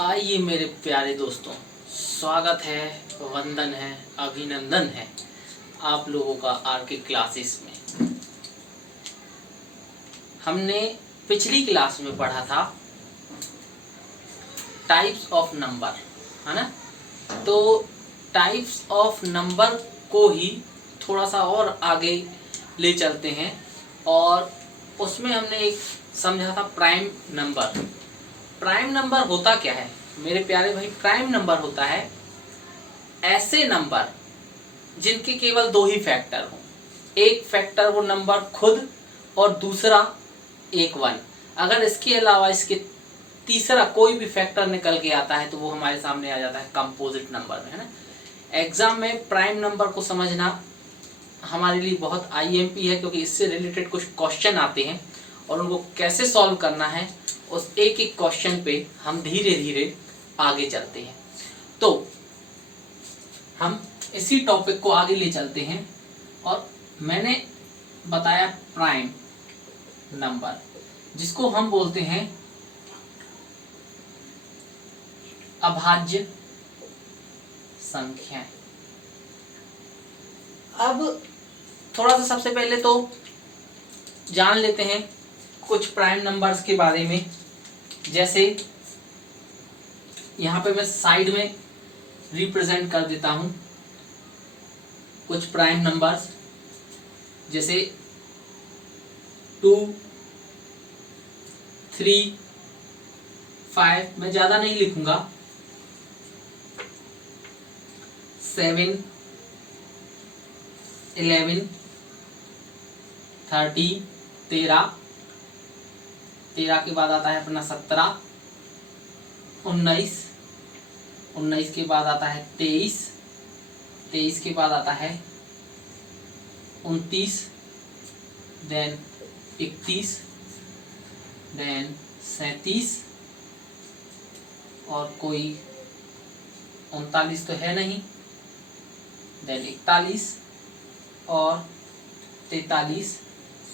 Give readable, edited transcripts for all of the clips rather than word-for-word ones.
आइए मेरे प्यारे दोस्तों, स्वागत है, वंदन है, अभिनंदन है आप लोगों का आर के क्लासेस में। हमने पिछली क्लास में पढ़ा था टाइप्स ऑफ नंबर, है ना। तो टाइप्स ऑफ नंबर को ही थोड़ा सा और आगे ले चलते हैं और उसमें हमने एक समझा था प्राइम नंबर। प्राइम नंबर होता क्या है मेरे प्यारे भाई? प्राइम नंबर होता है ऐसे नंबर जिनके केवल दो ही फैक्टर हो। एक फैक्टर वो नंबर खुद और दूसरा एक वन। अगर इसके अलावा इसके तीसरा कोई भी फैक्टर निकल के आता है तो वो हमारे सामने आ जाता है कंपोजिट नंबर में, है ना। एग्जाम में प्राइम नंबर को समझना हमारे लिए बहुत आईएमपी है, क्योंकि इससे रिलेटेड कुछ क्वेश्चन आते हैं और उनको कैसे सॉल्व करना है उस एक एक क्वेश्चन पे हम धीरे धीरे आगे चलते हैं। तो हम इसी टॉपिक को आगे ले चलते हैं और मैंने बताया प्राइम नंबर, जिसको हम बोलते हैं अभाज्य संख्याएं। अब थोड़ा सा सबसे पहले तो जान लेते हैं कुछ प्राइम नंबर्स के बारे में। जैसे यहाँ पे मैं साइड में रिप्रेजेंट कर देता हूँ कुछ प्राइम नंबर्स, जैसे 2, 3, 5, मैं ज़्यादा नहीं लिखूंगा, 7, 11, 30, 13 के बाद आता है अपना 17, 19 के बाद आता है 23 के बाद आता है 29, देन 31, देन 37 और कोई 39 तो है नहीं, देन 41 और 43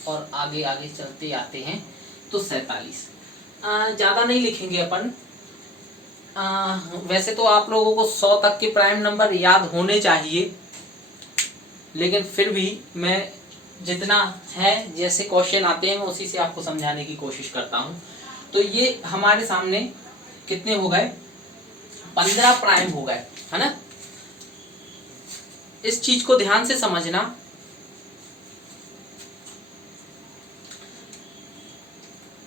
और आगे आगे चलते आते हैं तो 47। ज़्यादा नहीं लिखेंगे अपन। वैसे तो आप लोगों को 100 तक के प्राइम नंबर याद होने चाहिए, लेकिन फिर भी मैं जितना है जैसे क्वेश्चन आते हैं मैं उसी से आपको समझाने की कोशिश करता हूँ। तो ये हमारे सामने कितने हो गए? 15 प्राइम हो गए, है ना। इस चीज को ध्यान से समझना।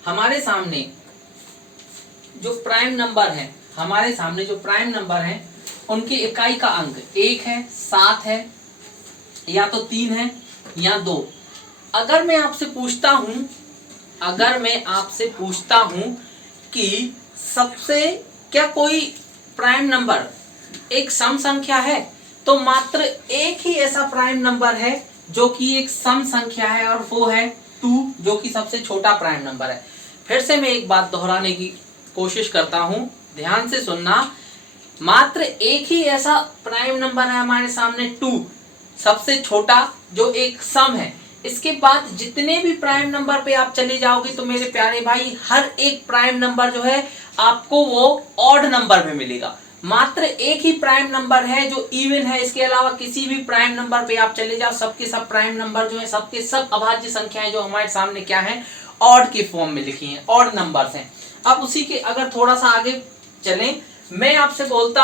हमारे सामने जो प्राइम नंबर है उनकी इकाई का अंक 1 है, 7 है, या तो 3 है या 2। अगर मैं आपसे पूछता हूं कि सबसे क्या कोई प्राइम नंबर एक सम संख्या है, तो मात्र एक ही ऐसा प्राइम नंबर है जो कि एक सम संख्या है और वो है 2, जो कि सबसे छोटा प्राइम नंबर है। फिर से मैं एक बात दोहराने की कोशिश करता हूं, ध्यान से सुनना। मात्र एक ही ऐसा प्राइम नंबर है हमारे सामने 2, सबसे छोटा, जो एक सम है। इसके बाद जितने भी प्राइम नंबर पे आप चले जाओगे तो मेरे प्यारे भाई हर एक प्राइम नंबर जो है आपको वो ऑड नंबर में मिलेगा। मात्र एक ही प्राइम नंबर है जो इवन है। इसके अलावा किसी भी प्राइम नंबर पे आप चले जाओ, सबके सब प्राइम नंबर जो है, सबके सब अभाज्य संख्याएं जो हमारे सामने क्या है, ऑड के फॉर्म में लिखी हैं, ऑड नंबर्स हैं। अब उसी के अगर थोड़ा सा आगे चलें, मैं आपसे बोलता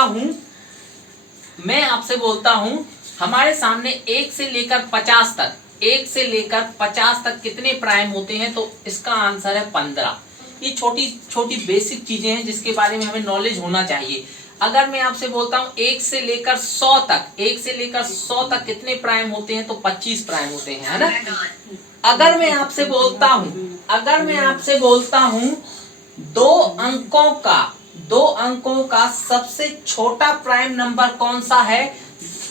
हूं हमारे सामने 1 से लेकर 50 तक कितने प्राइम होते हैं, तो इसका आंसर है 15। ये छोटी छोटी बेसिक चीजें हैं जिसके बारे में हमें नॉलेज होना चाहिए। अगर मैं आपसे बोलता हूं 1 से लेकर 100 तक कितने प्राइम होते हैं, तो 25 प्राइम होते हैं, है ना। अगर मैं आपसे बोलता हूं 2 अंकों का सबसे छोटा प्राइम नंबर कौन सा है,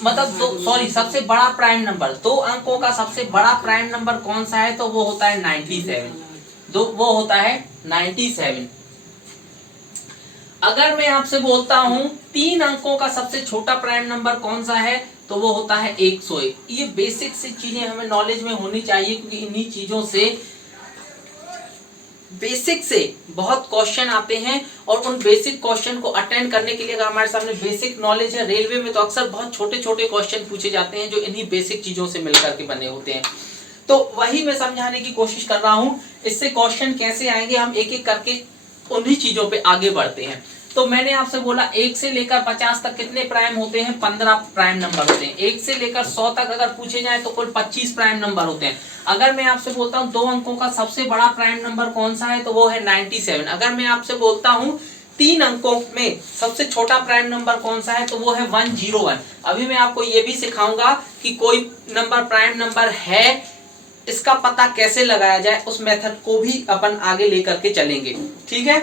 मतलब सबसे बड़ा प्राइम नंबर, 2 अंकों का सबसे बड़ा प्राइम नंबर कौन सा है, तो वो होता है 97। अगर मैं आपसे बोलता हूं 3 अंकों का सबसे छोटा प्राइम नंबर कौन सा है, तो वो होता है 101। ये बेसिक सी चीजें हमें नॉलेज में होनी चाहिए, क्योंकि इन्हीं चीजों से बेसिक से बहुत क्वेश्चन आते हैं और उन बेसिक क्वेश्चन को अटेंड करने के लिए अगर हमारे सामने बेसिक नॉलेज है, रेलवे में तो अक्सर बहुत छोटे छोटे क्वेश्चन पूछे जाते हैं जो इन्हीं बेसिक चीजों से मिलकर के बने होते हैं। तो वही मैं समझाने की कोशिश कर रहा हूं। इससे क्वेश्चन कैसे आएंगे, हम एक एक करके उन्हीं चीजों पे आगे बढ़ते हैं। तो मैंने आपसे बोला 1 से लेकर 50 तक कितने प्राइम होते हैं, 15 प्राइम नंबर होते हैं। 1 से लेकर 100 तक अगर पूछे जाए तो कुल 25 प्राइम नंबर होते हैं। अगर मैं आपसे बोलता हूं 2 अंकों का सबसे बड़ा प्राइम नंबर कौन सा है, तो वो है 97। अगर मैं आपसे बोलता हूं 3 अंकों में सबसे छोटा प्राइम नंबर कौन सा है, तो वो है 101। अभी मैं आपको ये भी सिखाऊंगा कि कोई नंबर प्राइम नंबर है, इसका पता कैसे लगाया जाए, उस मेथड को भी अपन आगे लेकर के चलेंगे। ठीक है,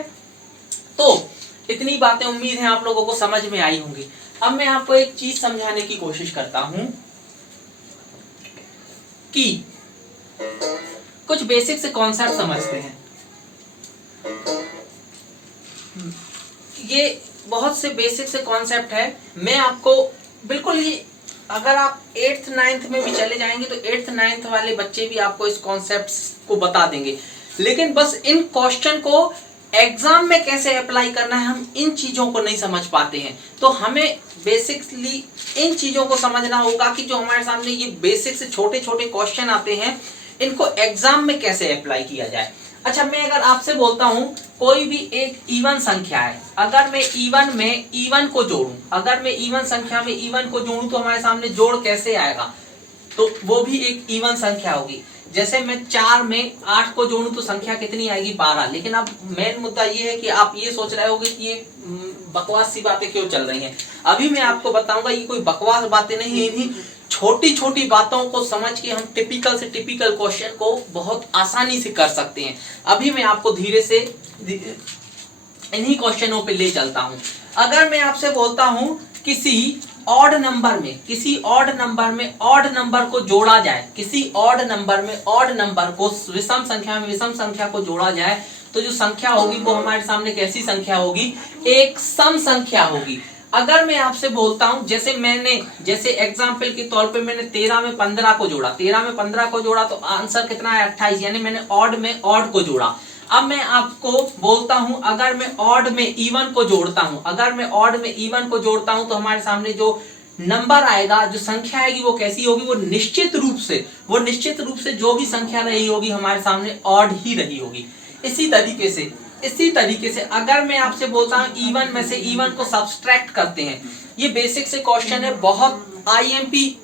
तो इतनी बातें उम्मीद है आप लोगों को समझ में आई होंगी। अब मैं आपको एक चीज समझाने की कोशिश करता हूं कि कुछ बेसिक से कॉन्सेप्ट समझते हैं। ये बहुत से बेसिक से कॉन्सेप्ट है, मैं आपको बिल्कुल ही, अगर आप 8th 9th में भी चले जाएंगे तो 8th 9th वाले बच्चे भी आपको इस कॉन्सेप्ट को बता देंगे, लेकिन बस इन क्वेश्चन को एग्जाम में कैसे अप्लाई करना है हम इन चीजों को नहीं समझ पाते हैं। तो हमें बेसिकली इन चीजों को समझना होगा कि जो हमारे सामने ये बेसिक से छोटे छोटे क्वेश्चन आते हैं, इनको एग्जाम में कैसे अप्लाई किया जाए। अच्छा, मैं अगर आपसे बोलता हूं कोई भी एक इवन संख्या है, अगर मैं इवन में इवन को जोड़ूं, अगर मैं इवन संख्या में इवन को जोड़ूं तो हमारे सामने जोड़ कैसे आएगा, तो वो भी एक इवन संख्या होगी। जैसे मैं 4 में 8 को जोड़ूं तो संख्या कितनी आएगी, 12। लेकिन अब मेन मुद्दा ये है कि आप ये सोच रहे होंगे कि ये बकवास सी बातें क्यों चल रही हैं। अभी मैं आपको बताऊंगा ये कोई बकवास बातें नहीं है, इन्हीं छोटी छोटी बातों को समझ के हम टिपिकल से टिपिकल क्वेश्चन को बहुत आसानी से कर सकते हैं। अभी मैं आपको धीरे से इन्हीं क्वेश्चनों पे ले चलता हूं। अगर मैं आपसे बोलता हूं किसी ऑड नंबर में, किसी ऑड नंबर में ऑड नंबर को जोड़ा जाए, किसी ऑड नंबर में ऑड नंबर को विषम संख्या में विषम संख्या को जोड़ा जाए, तो जो संख्या होगी वो हमारे सामने कैसी संख्या होगी, एक सम संख्या होगी। अगर मैं आपसे बोलता हूं, जैसे एग्जाम्पल के तौर पे मैंने 13 में 15 को जोड़ा, 13 में 15 को जोड़ा तो आंसर कितना है, 28, यानी मैंने ऑड में ऑड को जोड़ा। अब मैं आपको बोलता हूं अगर मैं ऑड में इवन को जोड़ता हूं, अगर मैं ऑड में इवन को जोड़ता हूं तो हमारे सामने जो नंबर आएगा, जो संख्या आएगी वो कैसी होगी, वो निश्चित रूप से जो भी संख्या रही होगी हमारे सामने ऑड ही रही होगी। इसी तरीके से अगर मैं आपसे बोलता हूं इवन में से इवन को सब्सट्रैक्ट करते हैं, ये बेसिक से क्वेश्चन है, बहुत आईएमपी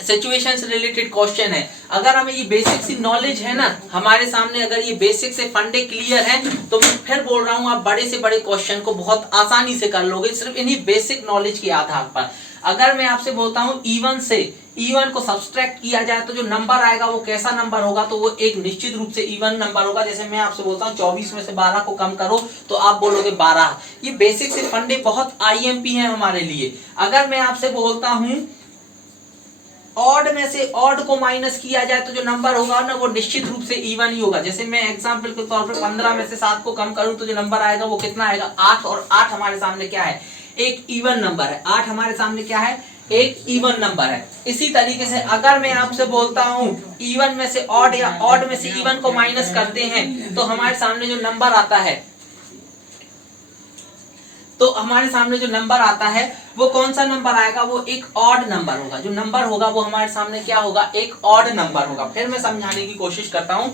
सिचुएशन से रिलेटेड क्वेश्चन है। अगर हमें ये बेसिक सी नॉलेज है ना हमारे सामने, अगर ये बेसिक से फंडे क्लियर हैं, तो मैं फिर बोल रहा हूं आप बड़े से बड़े क्वेश्चन को बहुत आसानी से कर लोगे, सिर्फ इन्हीं बेसिक नॉलेज के आधार पर। अगर मैं आपसे बोलता हूं इवन से इवन को सब्सट्रैक्ट किया जाए तो जो नंबर आएगा वो कैसा नंबर होगा, तो वो एक निश्चित रूप से इवन नंबर होगा। जैसे मैं आपसे बोलता हूं 24 में से 12 को कम करो तो आप बोलोगे 12। ये बेसिक से फंडे बहुत आईएमपी हैं हमारे लिए। अगर मैं आपसे बोलता हूं ऑड में से ऑड को माइनस किया जाए तो जो नंबर होगा ना वो निश्चित रूप से इवन ही होगा। जैसे मैं एग्जांपल के तौर पे 15 में से 7 को कम करूं तो जो नंबर आएगा वो कितना आएगा, 8। और 8 हमारे सामने क्या है, एक इवन नंबर है। 8 हमारे सामने क्या है, एक इवन नंबर है। इसी तरीके से अगर मैं आपसे बोलता हूं इवन में से ऑड या ऑड में से इवन को माइनस करते हैं तो हमारे सामने जो नंबर आता है, तो हमारे सामने जो नंबर आता है वो कौन सा नंबर आएगा, वो एक ऑड नंबर होगा। जो नंबर होगा वो हमारे सामने क्या होगा, एक ऑड नंबर होगा। फिर मैं समझाने की कोशिश करता हूं,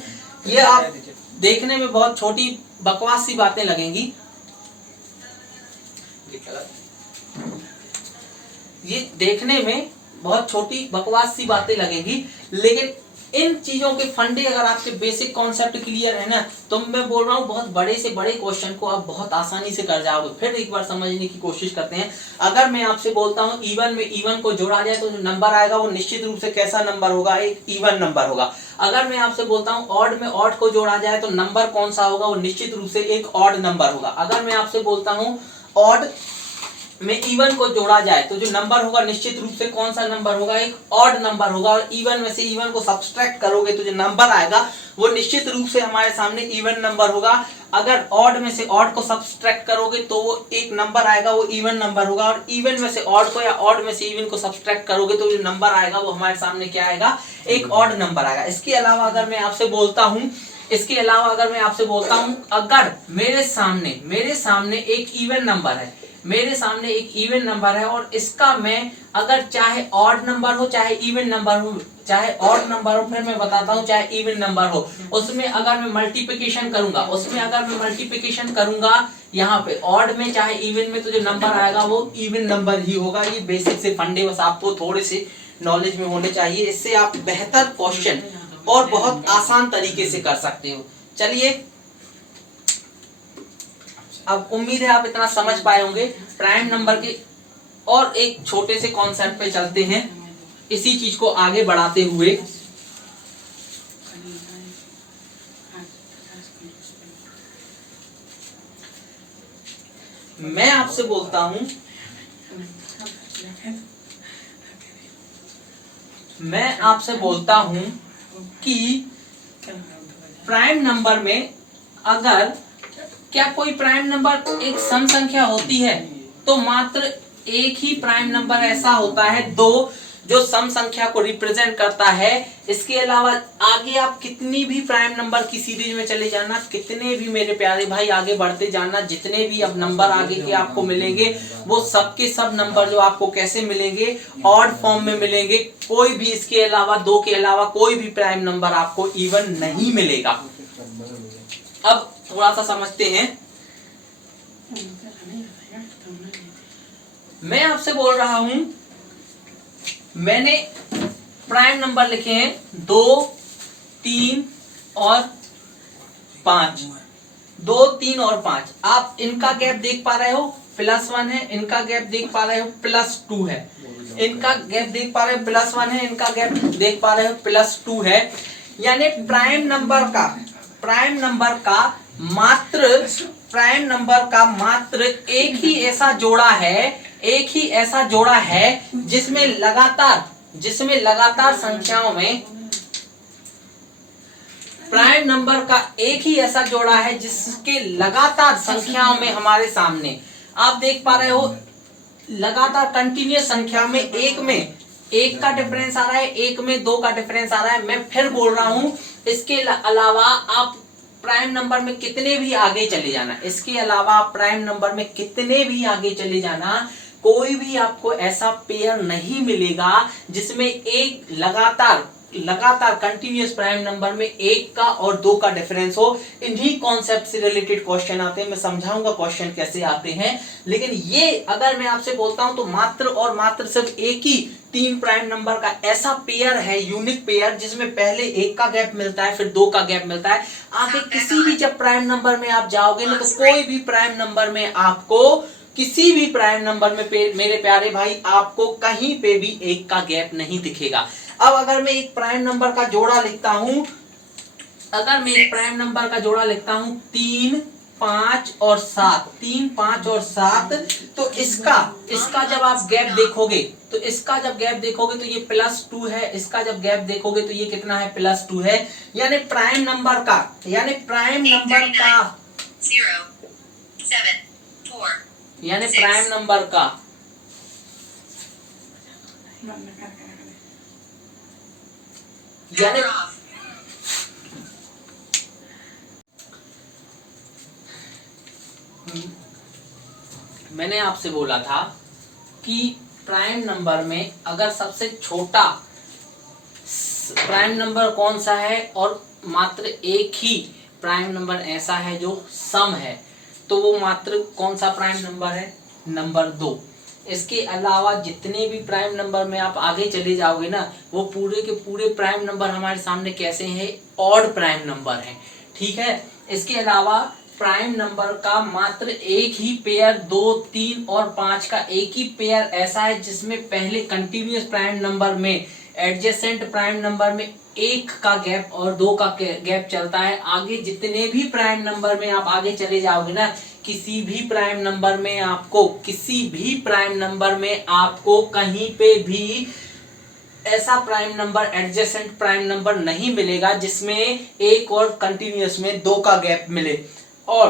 ये आप देखने में बहुत छोटी बकवास सी बातें लगेंगी, ये देखने में बहुत छोटी बकवास सी बातें लगेंगी, लेकिन इन चीजों के फंडे अगर आपके बेसिक कॉन्सेप्ट क्लियर है ना, तो मैं बोल रहा हूँ बहुत बड़े से बड़े क्वेश्चन को आप बहुत आसानी से कर जाओगे। फिर एक बार समझने की कोशिश करते हैं। अगर मैं आपसे बोलता हूँ इवन में इवन को जोड़ा जाए तो जो नंबर आएगा वो निश्चित रूप से कैसा नंबर होगा, एक इवन नंबर होगा। अगर मैं आपसे बोलता हूँ ऑड में ऑड को जोड़ा जाए तो नंबर कौन सा होगा, वो निश्चित रूप से एक ऑड नंबर होगा। अगर मैं आपसे बोलता हूँ ऑड में इवन को जोड़ा जाए तो जो नंबर होगा निश्चित रूप से कौन सा नंबर होगा, एक ऑड नंबर होगा। और इवन में से इवन को सब्सट्रैक्ट करोगे तो जो नंबर आएगा वो निश्चित रूप से हमारे सामने इवन नंबर होगा। अगर ऑड में से ऑड को सब्सट्रैक्ट करोगे तो वो एक नंबर आएगा, वो इवन नंबर होगा। और इवन में से ऑड को या ऑड में से इवन को सब्सट्रैक्ट करोगे तो जो नंबर आएगा वो हमारे सामने क्या आएगा, एक ऑड नंबर आएगा। इसके अलावा अगर मैं आपसे बोलता हूं इसके अलावा अगर मैं आपसे बोलता हूं, अगर मेरे सामने एक इवन नंबर है, मेरे सामने एक इवन नंबर है और इसका मैं अगर चाहे ऑड नंबर हो चाहे इवन नंबर हो, चाहे ऑड नंबर हो, फिर मैं बताता हूं चाहे इवन नंबर हो, उसमें अगर मैं मल्टीप्लिकेशन करूंगा, यहाँ पे ऑड में चाहे इवन में, तो जो नंबर आएगा वो इवन नंबर ही होगा। ये बेसिक से फंडे बस आपको थोड़े से नॉलेज में होने चाहिए, इससे आप बेहतर क्वेश्चन और बहुत आसान तरीके से कर सकते हो। चलिए, अब उम्मीद है आप इतना समझ पाए होंगे। प्राइम नंबर के और एक छोटे से कॉन्सेप्ट पे चलते हैं, इसी चीज को आगे बढ़ाते हुए। मैं आपसे बोलता हूं कि प्राइम नंबर में अगर क्या कोई प्राइम नंबर एक सम संख्या होती है, तो मात्र एक ही प्राइम नंबर ऐसा होता है दो जो सम संख्या को रिप्रेजेंट करता है। इसके अलावा आगे आप कितनी भी प्राइम नंबर की सीरीज में चले जाना, कितने भी मेरे प्यारे भाई आगे बढ़ते जाना, जितने भी अब नंबर आगे के आपको मिलेंगे वो सब के सब नंबर जो आपको कैसे मिलेंगे, ऑड फॉर्म में मिलेंगे। कोई भी इसके अलावा, दो के अलावा कोई भी प्राइम नंबर आपको इवन नहीं मिलेगा। अब थोड़ा सा समझते हैं। मैं आपसे बोल रहा हूं, मैंने प्राइम नंबर लिखे हैं 2, 3 और 5। 2, 3 और 5, आप इनका गैप देख पा रहे हो, +1 है, इनका गैप देख पा रहे हो, +2 है, इनका गैप देख पा रहे हो, +1 है, इनका गैप देख पा रहे हो, +2 है। यानी प्राइम नंबर का मात्र एक ही ऐसा जोड़ा है जिसमें लगातार संख्याओं में, प्राइम नंबर का एक ही ऐसा जोड़ा है जिसके लगातार संख्याओं में हमारे सामने आप देख पा रहे हो, लगातार कंटिन्यूअस संख्या में एक का डिफरेंस आ रहा है, एक में 2 का डिफरेंस आ रहा है। मैं फिर बोल रहा हूं, इसके अलावा आप प्राइम नंबर में कितने भी आगे चले जाना, कोई भी आपको ऐसा पेयर नहीं मिलेगा जिसमें एक लगातार कंटिन्यूअस प्राइम नंबर में 1 का और 2 का डिफरेंस हो। इन्हीं कॉन्सेप्ट से रिलेटेड क्वेश्चन आते हैं, मैं समझाऊंगा क्वेश्चन कैसे आते हैं। लेकिन ये अगर मैं आपसे बोलता हूं तो मात्र और मात्र सिर्फ एक ही 3 प्राइम नंबर का ऐसा पेयर है, यूनिक पेयर, जिसमें पहले 1 का गैप मिलता है, फिर 2 का गैप मिलता है। आगे किसी भी जब प्राइम नंबर में आप जाओगे ना, तो कोई भी प्राइम नंबर में आपको, किसी भी प्राइम नंबर में मेरे प्यारे भाई आपको कहीं पे भी 1 का गैप नहीं दिखेगा। अब अगर मैं एक प्राइम नंबर का जोड़ा लिखता हूं, 3, 5 और 7, तो इसका जब आप गैप देखोगे, तो ये +2 है, इसका जब गैप देखोगे तो ये कितना है, +2 है। यानी प्राइम नंबर का 0, 7, 4, यानी प्राइम नंबर का मैंने आपसे बोला था कि प्राइम नंबर में अगर सबसे छोटा प्राइम नंबर कौन सा है और मात्र एक ही प्राइम नंबर ऐसा है जो सम है, तो वो मात्र कौन सा प्राइम नंबर है, नंबर 2। इसके अलावा जितने भी प्राइम नंबर में आप आगे चले जाओगे ना, वो पूरे के पूरे प्राइम नंबर हमारे सामने कैसे हैं, ऑड प्राइम नंबर हैं। ठीक है, इसके अलावा प्राइम नंबर का मात्र एक ही पेयर 2, 3 और 5 का एक ही पेयर ऐसा है जिसमें पहले कंटिन्यूअस प्राइम नंबर में, एडजेसेंट प्राइम नंबर में 1 का गैप और 2 का गैप चलता है। आगे जितने भी प्राइम नंबर में आप आगे चले जाओगे ना, किसी भी प्राइम नंबर में आपको कहीं पे भी ऐसा prime number, adjacent prime number नहीं मिलेगा जिसमें 1 और कंटिन्यूअस में 2 का गैप मिले। और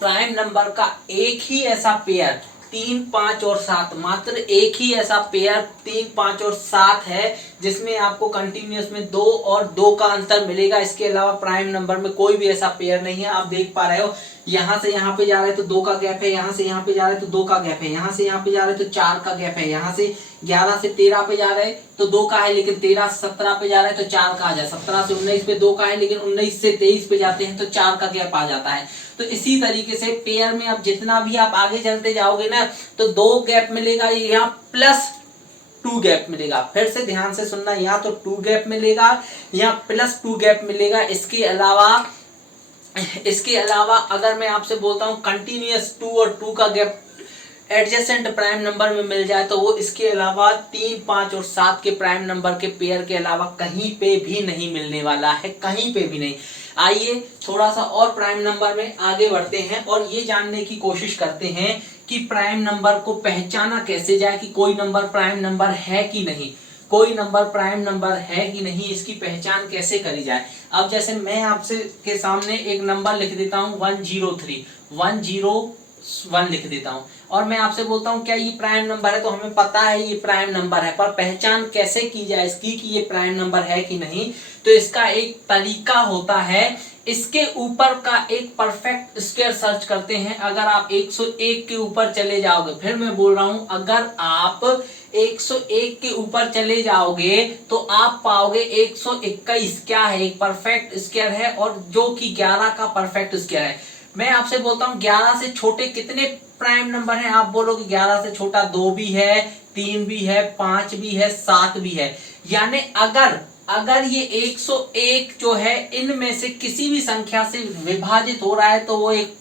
प्राइम नंबर का एक ही ऐसा पेयर 3, 5 और 7, मात्र एक ही ऐसा पेयर 3, 5 और 7 है जिसमें आपको कंटिन्यूअस में 2 और 2 का अंतर मिलेगा। इसके अलावा प्राइम नंबर में कोई भी ऐसा पेयर नहीं है। आप देख पा रहे हो यहां से यहां पे जा रहा है तो 2 का गैप है, यहां से यहां पे जा रहा है तो 2 का गैप है, यहां से यहां पे जा रहा है तो 4 का गैप है, यहां से 11 से 13 पे जा रहे हैं तो 2 का है, लेकिन 13 से 17 पे जा रहा है तो 4 का आ जाए, 17 से 19 पे 2 का है, लेकिन 19 से 23 पे जाते हैं तो 4 का गैप आ जाता है। तो इसी तरीके से पेयर में अब जितना भी आप आगे चलते जाओगे ना तो 2 गैप मिलेगा, यहाँ प्लस 2 गैप मिलेगा। फिर से ध्यान से सुनना, यहाँ तो 2 गैप मिलेगा, यहाँ प्लस 2 गैप मिलेगा। इसके अलावा अगर मैं आपसे बोलता हूँ कंटिन्यूअस 2 और 2 का गैप एडजेसेंट प्राइम नंबर में मिल जाए तो वो इसके अलावा 3, 5 और 7 के प्राइम नंबर के पेयर के अलावा कहीं पे भी नहीं मिलने वाला है, कहीं पे भी नहीं। आइए थोड़ा सा और प्राइम नंबर में आगे बढ़ते हैं और ये जानने की कोशिश करते हैं कि प्राइम नंबर को पहचाना कैसे जाए कि कोई नंबर प्राइम नंबर है कि नहीं, कोई नंबर प्राइम नंबर है कि नहीं, इसकी पहचान कैसे करी जाए। अब जैसे मैं आपसे के सामने एक नंबर लिख देता हूँ 103, 101 लिख देता हूँ और मैं आपसे बोलता हूँ क्या ये प्राइम नंबर है, तो हमें पता है ये प्राइम नंबर है, पर पहचान कैसे की जाए इसकी कि ये प्राइम नंबर है कि नहीं। तो इसका एक तरीका होता है, इसके ऊपर का एक परफेक्ट स्क्वायर सर्च करते हैं। अगर आप 101 के ऊपर चले जाओगे, फिर मैं बोल रहा हूं अगर आप 101 के ऊपर चले जाओगे तो आप पाओगे 121 क्या है, एक परफेक्ट स्क्वायर है और जो कि 11 का परफेक्ट स्क्वायर है। मैं आपसे बोलता हूं 11 से छोटे कितने प्राइम नंबर हैं, आप बोलोगे 11 से छोटा 2 भी है, 3 भी है, 5 भी है, 7 भी है। यानी अगर ये 101 जो है इनमें से किसी भी संख्या से विभाजित हो रहा है तो वो एक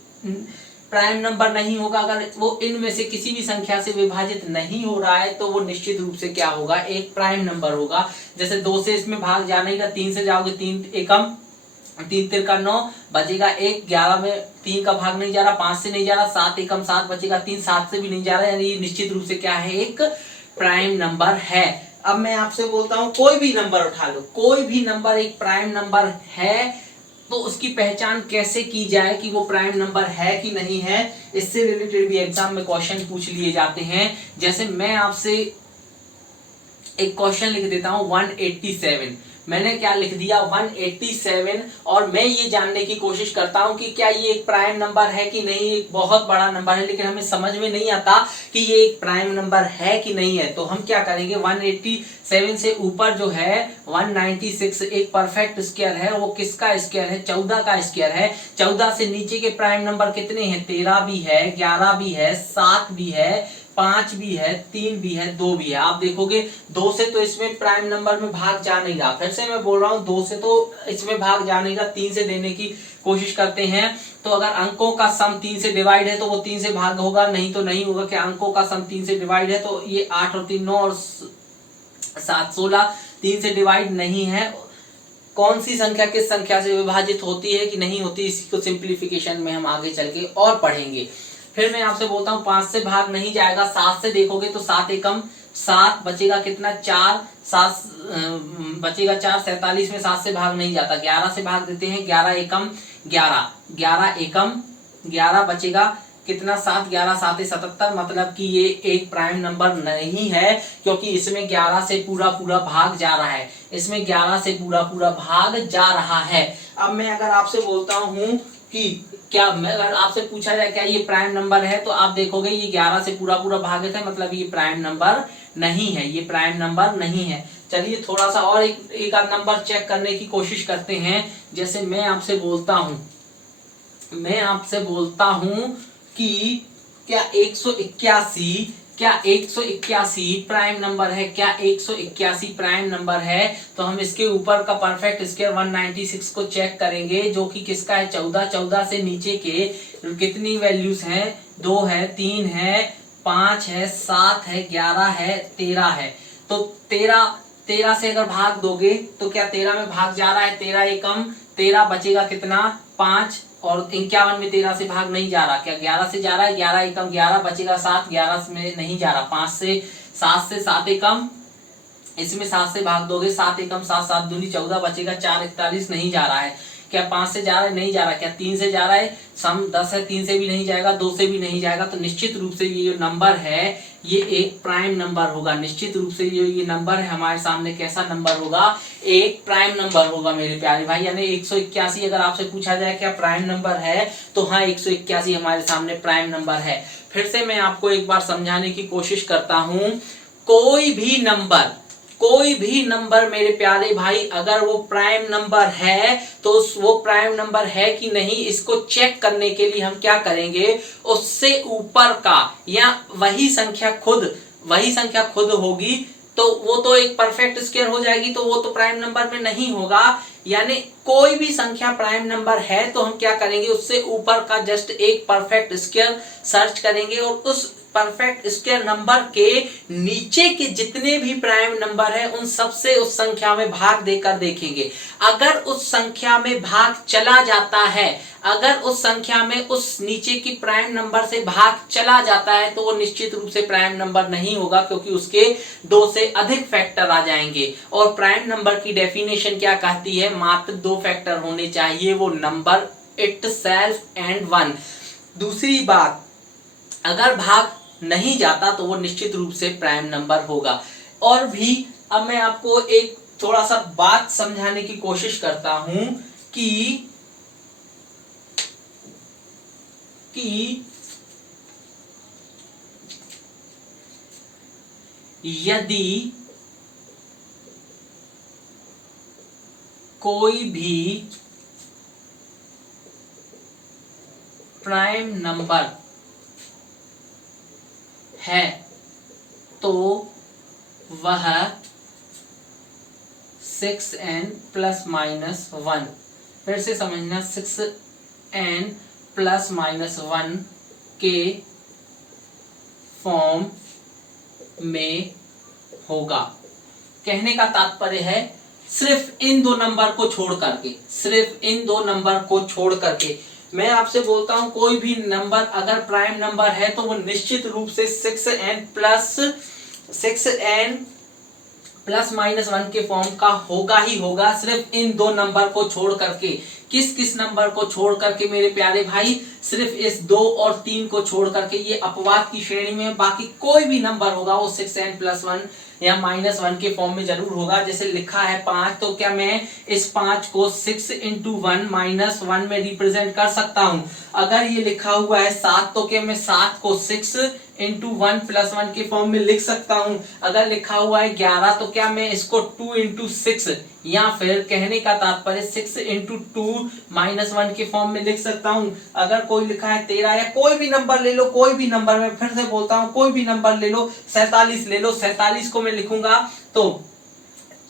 प्राइम नंबर नहीं होगा। अगर वो इनमें से किसी भी संख्या से विभाजित नहीं हो रहा है तो वो निश्चित रूप से क्या होगा, एक प्राइम नंबर होगा। जैसे 2 से इसमें भाग जाने का, 3 से जाओगे 3 एकम 3 तिरका 9 बचेगा 1, 11 में 3 का भाग नहीं जा रहा, 5 से नहीं जा रहा, 7 एकम 7 बचेगा 3, 7 से भी नहीं जा रहा, यानी ये निश्चित रूप से क्या है, एक प्राइम नंबर है। अब मैं आपसे बोलता हूं कोई भी नंबर उठा लो, कोई भी नंबर एक प्राइम नंबर है तो उसकी पहचान कैसे की जाए कि वो प्राइम नंबर है कि नहीं है। इससे रिलेटेड भी एग्जाम में क्वेश्चन पूछ लिए जाते हैं। जैसे मैं आपसे एक क्वेश्चन लिख देता हूं 187, मैंने क्या लिख दिया 187 और मैं ये जानने की कोशिश करता हूं कि क्या ये एक प्राइम नंबर है कि नहीं। एक बहुत बड़ा नंबर है लेकिन हमें समझ में नहीं आता कि ये एक प्राइम नंबर है कि नहीं है। तो हम क्या करेंगे, 187 से ऊपर जो है 196 एक परफेक्ट स्क्वायर है, वो किसका स्क्वायर है, 14 का स्क्वायर है। 14 से नीचे के प्राइम नंबर कितने हैं, 13 भी है, 11 भी है, 7 भी है, 5 भी है, 3 भी है, 2 भी है। आप देखोगे 2 से तो इसमें प्राइम नंबर में भाग जा नहीं रहा, फिर से मैं बोल रहा हूं 2 से तो इसमें भाग जा नहीं रहा, 3 से देने की कोशिश करते हैं। तो अगर अंकों का सम 3 से डिवाइड है तो वो 3 से भाग होगा, नहीं तो नहीं होगा। क्या अंकों का सम 3 से डिवाइड है तो ये 8 और 3 9 और 7 16 3 से डिवाइड नहीं है। कौन सी संख्या किस संख्या से विभाजित होती है कि नहीं होती, इसी को सिंप्लीफिकेशन में हम आगे चल के और पढ़ेंगे। फिर मैं आपसे बोलता हूँ 5 से भाग नहीं जाएगा, 7 से देखोगे तो 7 एकम 7 बचेगा कितना 4, 7 बचेगा 4, 47 में 7 से भाग नहीं जाता, 11 से भाग देते हैं, 11 एकम 11, 11 एकम 11 बचेगा कितना 7, 11 7 77, मतलब कि ये एक प्राइम नंबर नहीं है क्योंकि इसमें 11 से पूरा पूरा भाग जा रहा है, इसमें 11 से पूरा पूरा भाग जा रहा है। अब मैं अगर आपसे बोलता हूं कि क्या, मैं अगर आपसे पूछा जाए क्या ये प्राइम नंबर है तो आप देखोगे ये 11 से पूरा पूरा भागित है, मतलब ये प्राइम नंबर नहीं है, ये प्राइम नंबर नहीं है। चलिए थोड़ा सा और एक नंबर चेक करने की कोशिश करते हैं। जैसे मैं आपसे बोलता हूं कि क्या 181 प्राइम नंबर है, क्या 181 प्राइम नंबर है। तो हम इसके ऊपर का परफेक्ट स्क्वायर 196 को चेक करेंगे जो कि किसका है 14, 14 से नीचे के कितनी वैल्यूज हैं, 2 है, 3 है, 5 है, 7 है, 11 है, 13 है। तो 13 से अगर भाग दोगे तो क्या 13 में भाग जा रहा है, 13 एकम 13 बचेगा कितना 5, और 51 में 13 से भाग नहीं जा रहा, क्या 11 से जा रहा है, 11 एकम 11 बचेगा 7, 11 में नहीं जा रहा, 5 से 7 एकम इसमें 7 से भाग दोगे, 7 एकम 7, 7 दूनी 14 बचेगा 4, 41 नहीं जा रहा है। क्या 5 से जा रहा है? नहीं जा रहा। क्या 3 से जा रहा है? सम 10 है, 3 से भी नहीं जाएगा, 2 से भी नहीं जाएगा। तो निश्चित रूप से ये जो नंबर है ये एक प्राइम नंबर होगा। निश्चित रूप से ये नंबर है हमारे सामने कैसा नंबर होगा? एक प्राइम नंबर होगा मेरे प्यारे भाई। यानी 181 अगर आपसे पूछा जाए क्या प्राइम नंबर है, तो हाँ 181 हमारे सामने प्राइम नंबर है। फिर से मैं आपको एक बार समझाने की कोशिश करता हूं। कोई भी नंबर मेरे प्यारे भाई अगर वो प्राइम नंबर है तो वो प्राइम नंबर है कि नहीं इसको चेक करने के लिए हम क्या करेंगे, उससे ऊपर का या वही संख्या खुद होगी तो वो तो एक परफेक्ट स्क्वायर हो जाएगी, तो वो तो प्राइम नंबर में नहीं होगा। यानी कोई भी संख्या प्राइम नंबर है तो हम क्या करेंगे, उससे ऊपर का जस्ट एक परफेक्ट स्क्वायर सर्च करेंगे और उस परफेक्ट स्क्वायर नंबर के नीचे के जितने भी प्राइम नंबर है उन सबसे उस संख्या में भाग देकर देखेंगे। अगर उस संख्या में भाग चला जाता है, अगर उस संख्या में उस नीचे की प्राइम नंबर से भाग चला जाता है तो वो निश्चित रूप से प्राइम नंबर नहीं होगा, क्योंकि उसके 2 से अधिक फैक्टर आ जाएंगे। और प्राइम नंबर की डेफिनेशन क्या कहती है? मात्र 2 फैक्टर होने चाहिए, वो नंबर इटसेल्फ एंड 1। दूसरी बात, अगर भाग नहीं जाता तो वो निश्चित रूप से प्राइम नंबर होगा। और भी अब मैं आपको एक थोड़ा सा बात समझाने की कोशिश करता हूं कि यदि कोई भी प्राइम नंबर है तो वह 6n प्लस माइनस 1, फिर से समझना, 6n प्लस माइनस 1 के फॉर्म में होगा। कहने का तात्पर्य है सिर्फ इन 2 नंबर को छोड़ करके, सिर्फ इन 2 नंबर को छोड़ करके मैं आपसे बोलता हूं कोई भी नंबर अगर प्राइम नंबर है तो वो निश्चित रूप से 6n प्लस माइनस 1 के फॉर्म का होगा ही होगा, सिर्फ इन 2 नंबर को छोड़ करके। किस किस नंबर को छोड़ करके मेरे प्यारे भाई? सिर्फ इस 2 और 3 को छोड़ करके, ये अपवाद की श्रेणी में। बाकी कोई भी नंबर होगा वो 6n प्लस 1 या माइनस 1 के फॉर्म में जरूर होगा। जैसे लिखा है 5 तो क्या मैं इस 5 को 6 इंटू 1 माइनस 1 में रिप्रेजेंट कर सकता हूं। अगर ये लिखा हुआ है 7 तो क्या मैं 7 को 6 इंटू 1 प्लस 1 के फॉर्म में लिख सकता हूं। अगर लिखा हुआ है 11 तो क्या मैं इसको 2 इंटू 6 या फिर कहने का तात्पर्य 6 इंटू 2 माइनस 1 के फॉर्म में लिख सकता हूं। अगर कोई लिखा है 13 या कोई भी नंबर ले लो, कोई भी नंबर, मैं फिर से बोलता हूं कोई भी नंबर ले लो, 47 ले लो, 47 को मैं लिखूंगा तो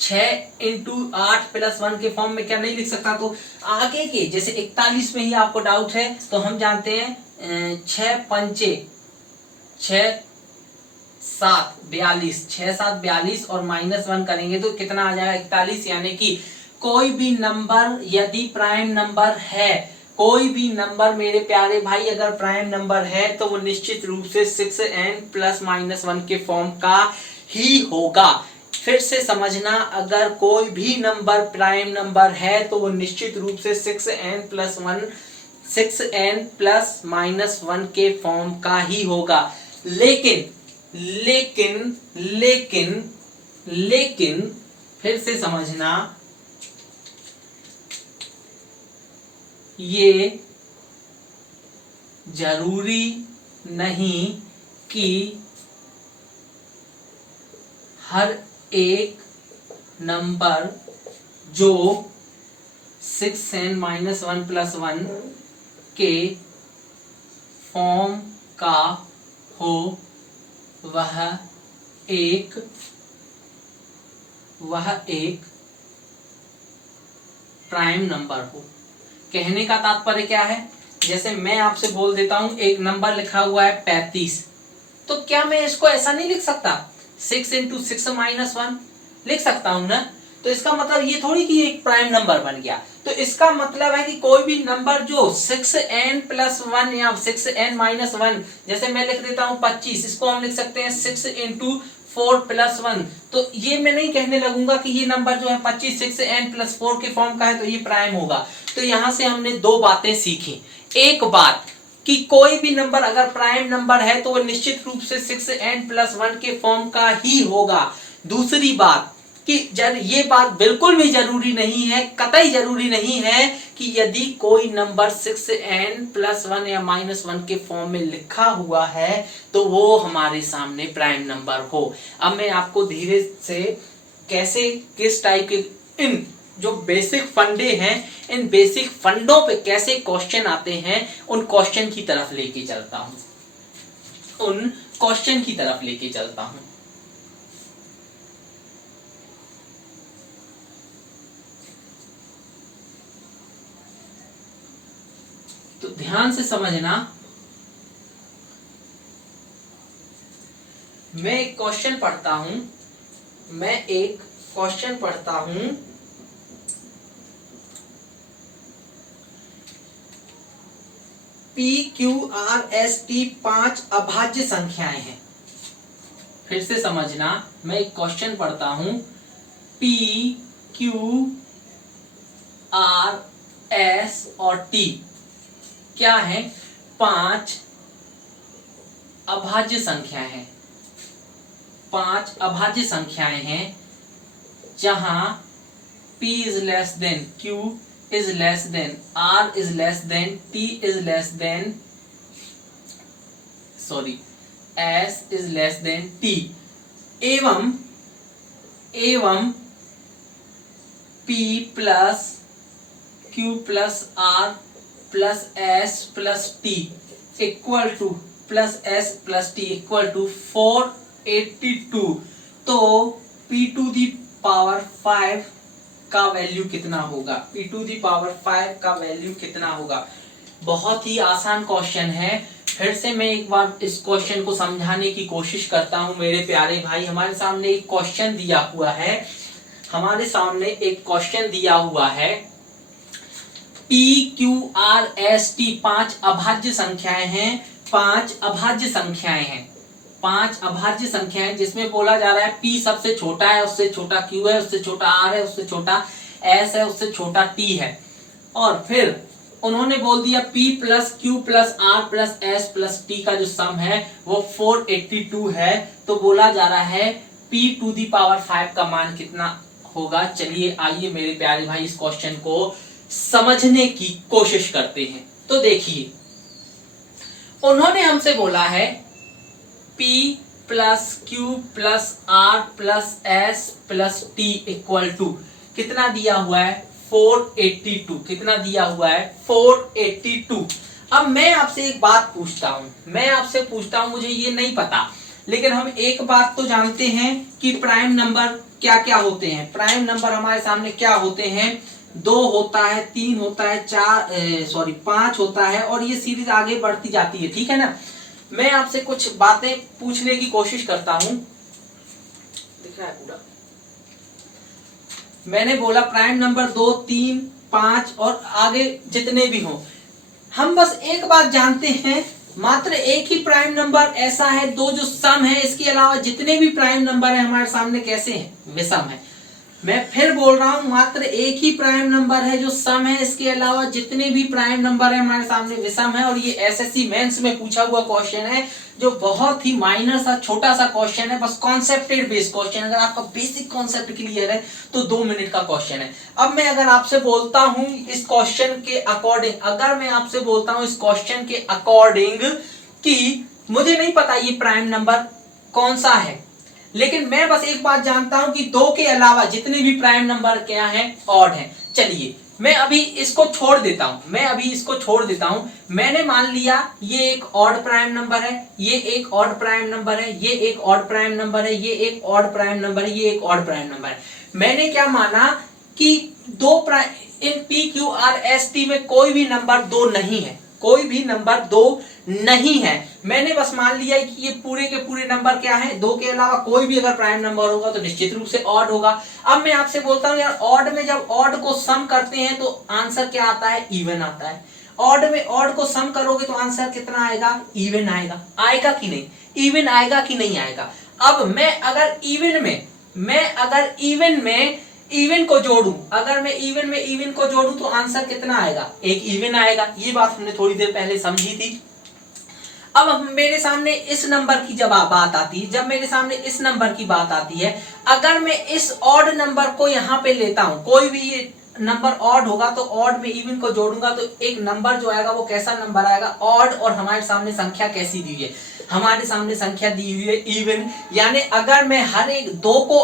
6 इंटू 8 प्लस 1 के फॉर्म में क्या नहीं लिख सकता। तो आगे के जैसे 41 में ही आपको डाउट है तो हम जानते हैं 6 पंचे 6 7 42, 6 7 42 और माइनस 1 करेंगे तो कितना आ जाएगा 41। यानी कि कोई भी नंबर यदि प्राइम नंबर है, कोई भी नंबर मेरे प्यारे भाई अगर प्राइम नंबर है तो वो निश्चित रूप से 6n प्लस माइनस 1 के फॉर्म का ही होगा। फिर से समझना, अगर कोई भी नंबर प्राइम नंबर है तो वो निश्चित रूप से 6n प्लस माइनस 1 के फॉर्म का ही होगा। लेकिन फिर से समझना, ये जरूरी नहीं कि हर एक नंबर जो 6n माइनस 1 प्लस 1 के फॉर्म का हो वह एक प्राइम नंबर हो। कहने का तात्पर्य क्या है? जैसे मैं आपसे बोल देता हूं एक नंबर लिखा हुआ है 35, तो क्या मैं इसको ऐसा नहीं लिख सकता 6 इंटू 6 माइनस 1 लिख सकता हूं ना। तो इसका मतलब ये थोड़ी कि एक प्राइम नंबर बन गया। तो इसका मतलब है कि कोई भी नंबर जो 6n प्लस 1 या 6n माइनस 1, जैसे मैं लिख देता हूं 25, इसको हम लिख सकते हैं 6 इंटू 4 + 1, तो ये मैं नहीं कहने लगूंगा कि ये नंबर जो है 25 6 n + 4 के फॉर्म का है तो ये प्राइम होगा। तो यहां से हमने दो बातें सीखी। एक बात कि कोई भी नंबर अगर प्राइम नंबर है तो वो निश्चित रूप से 6n + 1 के फॉर्म का ही होगा। दूसरी बात कि ये बात बिल्कुल भी जरूरी नहीं है, कतई जरूरी नहीं है कि यदि कोई नंबर 6n + 1 या -1 के फॉर्म में लिखा हुआ है तो वो हमारे सामने प्राइम नंबर हो। अब मैं आपको धीरे से कैसे किस टाइप के इन जो बेसिक फंडे हैं, इन बेसिक फंडों पे कैसे क्वेश्चन आते हैं उन क्वेश्चन की तरफ लेके चलता हूं। तो ध्यान से समझना, मैं एक क्वेश्चन पढ़ता हूं, PQRST 5 अभाज्य संख्याएं हैं। फिर से समझना, मैं एक क्वेश्चन पढ़ता हूं, PQRS और T क्या है? 5 अभाज्य संख्याएं हैं। 5 अभाज्य संख्याएं हैं जहां P is less than Q is less than R is less than T is less than S is less than T एवं P plus Q plus R plus S plus T equal to plus S plus T equal to 482। तो P to the power 5 का value कितना होगा? P to the power 5 का value कितना होगा? बहुत ही आसान क्वेश्चन है। फिर से मैं एक बार इस क्वेश्चन को समझाने की कोशिश करता हूं मेरे प्यारे भाई। हमारे सामने एक क्वेश्चन दिया हुआ है, PQRST 5 अभाज्य संख्याएं हैं। 5 अभाज्य संख्याएं जिसमें बोला जा रहा है P सबसे छोटा है, उससे छोटा Q है, उससे छोटा R है, उससे छोटा S है, उससे छोटा T है। और फिर उन्होंने बोल दिया P plus Q plus R plus S plus T का जो सम है वो 482 है। तो बोला जा रहा है P to the power 5 का मान कितना होगा? चलिए आइए मेरे प्यारे भाई इस क्वेश्चन को समझने की कोशिश करते हैं। तो देखिए, उन्होंने हमसे बोला है P plus Q plus R plus S plus T equal to कितना दिया हुआ है? 482। कितना दिया हुआ है? 482। अब मैं आपसे एक बात पूछता हूं, मुझे ये नहीं पता, लेकिन हम एक बात तो जानते हैं कि प्राइम नंबर क्या क्या होते हैं। प्राइम नंबर हमारे सामने क्या होते हैं? 2 होता है, 3 होता है, 5 होता है और ये सीरीज आगे बढ़ती जाती है, ठीक है ना। मैं आपसे कुछ बातें पूछने की कोशिश करता हूं। दिख रहा है पूरा? मैंने बोला प्राइम नंबर 2, 3, 5 और आगे जितने भी हों, हम बस एक बात जानते हैं, मात्र एक ही प्राइम नंबर ऐसा है, दो जो सम है, इसके अलावा जितने भी प्राइम नंबर है हमारे सामने कैसे हैं? विषम है। मैं फिर बोल रहा हूं, मात्र एक ही प्राइम नंबर है जो सम है, इसके अलावा जितने भी प्राइम नंबर है हमारे सामने विषम है। और ये एसएससी मेंस में पूछा हुआ क्वेश्चन है, जो बहुत ही माइनर सा छोटा सा क्वेश्चन है, बस कॉन्सेप्टेड बेस्ड क्वेश्चन। अगर आपका बेसिक कॉन्सेप्ट क्लियर है तो 2 मिनट का क्वेश्चन है। अब मैं अगर आपसे बोलता हूं इस क्वेश्चन के अकॉर्डिंग, कि मुझे नहीं पता ये प्राइम नंबर कौन सा है, लेकिन मैं बस एक बात जानता हूं कि 2 के अलावा जितने भी प्राइम नंबर क्या हैं? ऑड हैं। चलिए मैं अभी इसको छोड़ देता हूं। मैंने मान लिया ये एक ऑड प्राइम नंबर है, ये एक ऑड प्राइम नंबर है, ये एक ऑड प्राइम नंबर है, ये एक ऑड प्राइम नंबर है, ये एक ऑड प्राइम नंबर है। मैंने क्या माना कि इन PQRST में कोई भी नंबर 2 नहीं है। मैंने बस मान लिया कि ये पूरे के पूरे नंबर क्या है? 2 के अलावा कोई भी अगर प्राइम नंबर होगा तो निश्चित रूप से ऑड होगा। अब मैं आपसे बोलता हूं यार, ऑड में जब ऑड को सम करते हैं तो आंसर क्या आता है? इवन आता है। ऑड में ऑड को सम करोगे तो आंसर कितना आएगा? इवन आएगा। आएगा कि नहीं? इवन आएगा कि नहीं आएगा? अब मैं अगर इवन में इवन को जोड़ूं, अगर मैं इवन में इवन को जोड़ूं तो आंसर कितना आएगा, एक इवन आएगा। ये बात हमने थोड़ी देर पहले समझी थी। अब मेरे सामने इस नंबर की जब बात आती है, जब मेरे सामने इस नंबर की बात आती है, अगर मैं इस ऑड नंबर को यहां पे लेता हूं, कोई भी ये नंबर ऑड होगा तो ऑड में इवन को जोड़ूंगा तो एक नंबर जो आएगा वो कैसा नंबर आएगा, ऑड। और हमारे सामने संख्या कैसी दी हुई है, हमारे सामने संख्या दी हुई है इवन। यानी अगर मैं हर एक दो को,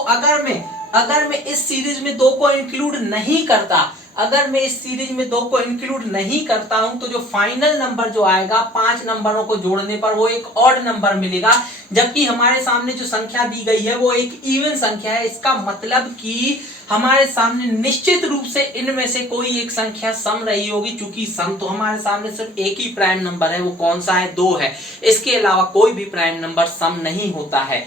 अगर मैं इस सीरीज में दो को इंक्लूड नहीं करता, अगर मैं इस सीरीज में दो को इंक्लूड नहीं करता हूं तो जो फाइनल नंबर जो आएगा 5 नंबरों को जोड़ने पर वो एक ऑड नंबर मिलेगा, जबकि हमारे सामने जो संख्या दी गई है वो एक इवन संख्या है। इसका मतलब कि हमारे सामने निश्चित रूप से इनमें से कोई एक संख्या सम रही होगी, चूंकि सम तो हमारे सामने सिर्फ एक ही प्राइम नंबर है, वो कौन सा है, 2 है। इसके अलावा कोई भी प्राइम नंबर सम नहीं होता है।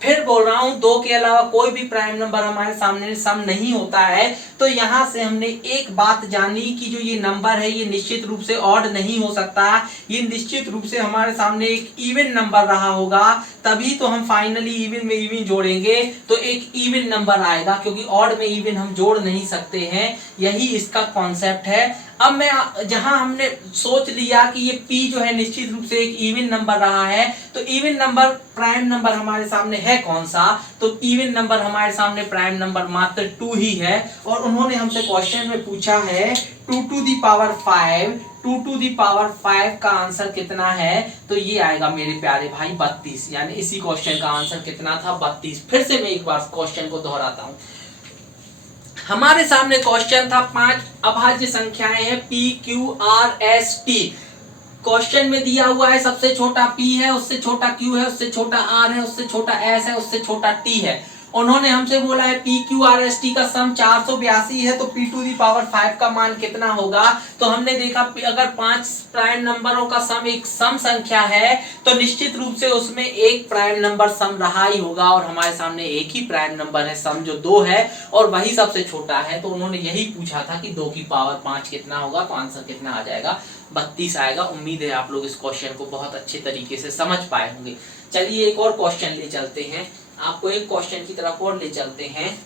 फिर बोल रहा हूं 2 के अलावा कोई भी प्राइम नंबर हमारे सामने सम नहीं होता है। तो यहां से हमने एक बात जानी कि जो ये नंबर है ये निश्चित रूप से ऑड नहीं हो सकता, ये निश्चित रूप से हमारे सामने एक इवन नंबर रहा होगा, तभी तो हम फाइनली इवन में इवन जोड़ेंगे तो एक इवन नंबर आएगा, क्योंकि ऑड में इवन हम जोड़ नहीं सकते हैं। यही इसका कॉन्सेप्ट है। अब मैं जहां हमने सोच लिया कि ये p जो है निश्चित रूप से एक इवन नंबर रहा है, तो इवन नंबर प्राइम नंबर हमारे सामने है कौन सा, तो इवन नंबर हमारे सामने प्राइम नंबर मात्र 2 ही है। और उन्होंने हमसे क्वेश्चन में पूछा है 2 to the power 5, 2 to the power 5 का आंसर कितना है, तो ये आएगा मेरे प्यारे भाई 32। यानी इसी क्वेश्चन का आंसर कितना था, 32। फिर से मैं एक बार क्वेश्चन को दोहराता हूं। हमारे सामने क्वेश्चन था 5 अभाज्य संख्याएं हैं P Q R S T। Question में दिया हुआ है सबसे छोटा P है, उससे छोटा Q है, उससे छोटा R है, उससे छोटा S है, उससे छोटा T है। उन्होंने हमसे बोला है P Q R S T का सम 482 है, तो P to the power 5 का मान कितना होगा। तो हमने देखा अगर 5 प्राइम नंबरों का सम एक सम संख्या है तो निश्चित रूप से उसमें एक प्राइम नंबर सम रहा ही होगा, और हमारे सामने एक ही प्राइम नंबर है सम जो 2 है, और वही सबसे छोटा है। तो उन्होंने यही पूछा था कि 2 की पावर 5 कितना होगा, तो आंसर कितना आ जाएगा, 32 आएगा। उम्मीद है आप लोग इस क्वेश्चन को बहुत अच्छे तरीके से समझ पाए होंगे। चलिए एक और क्वेश्चन ले चलते हैं, आपको एक क्वेश्चन की तरफ और ले चलते हैं।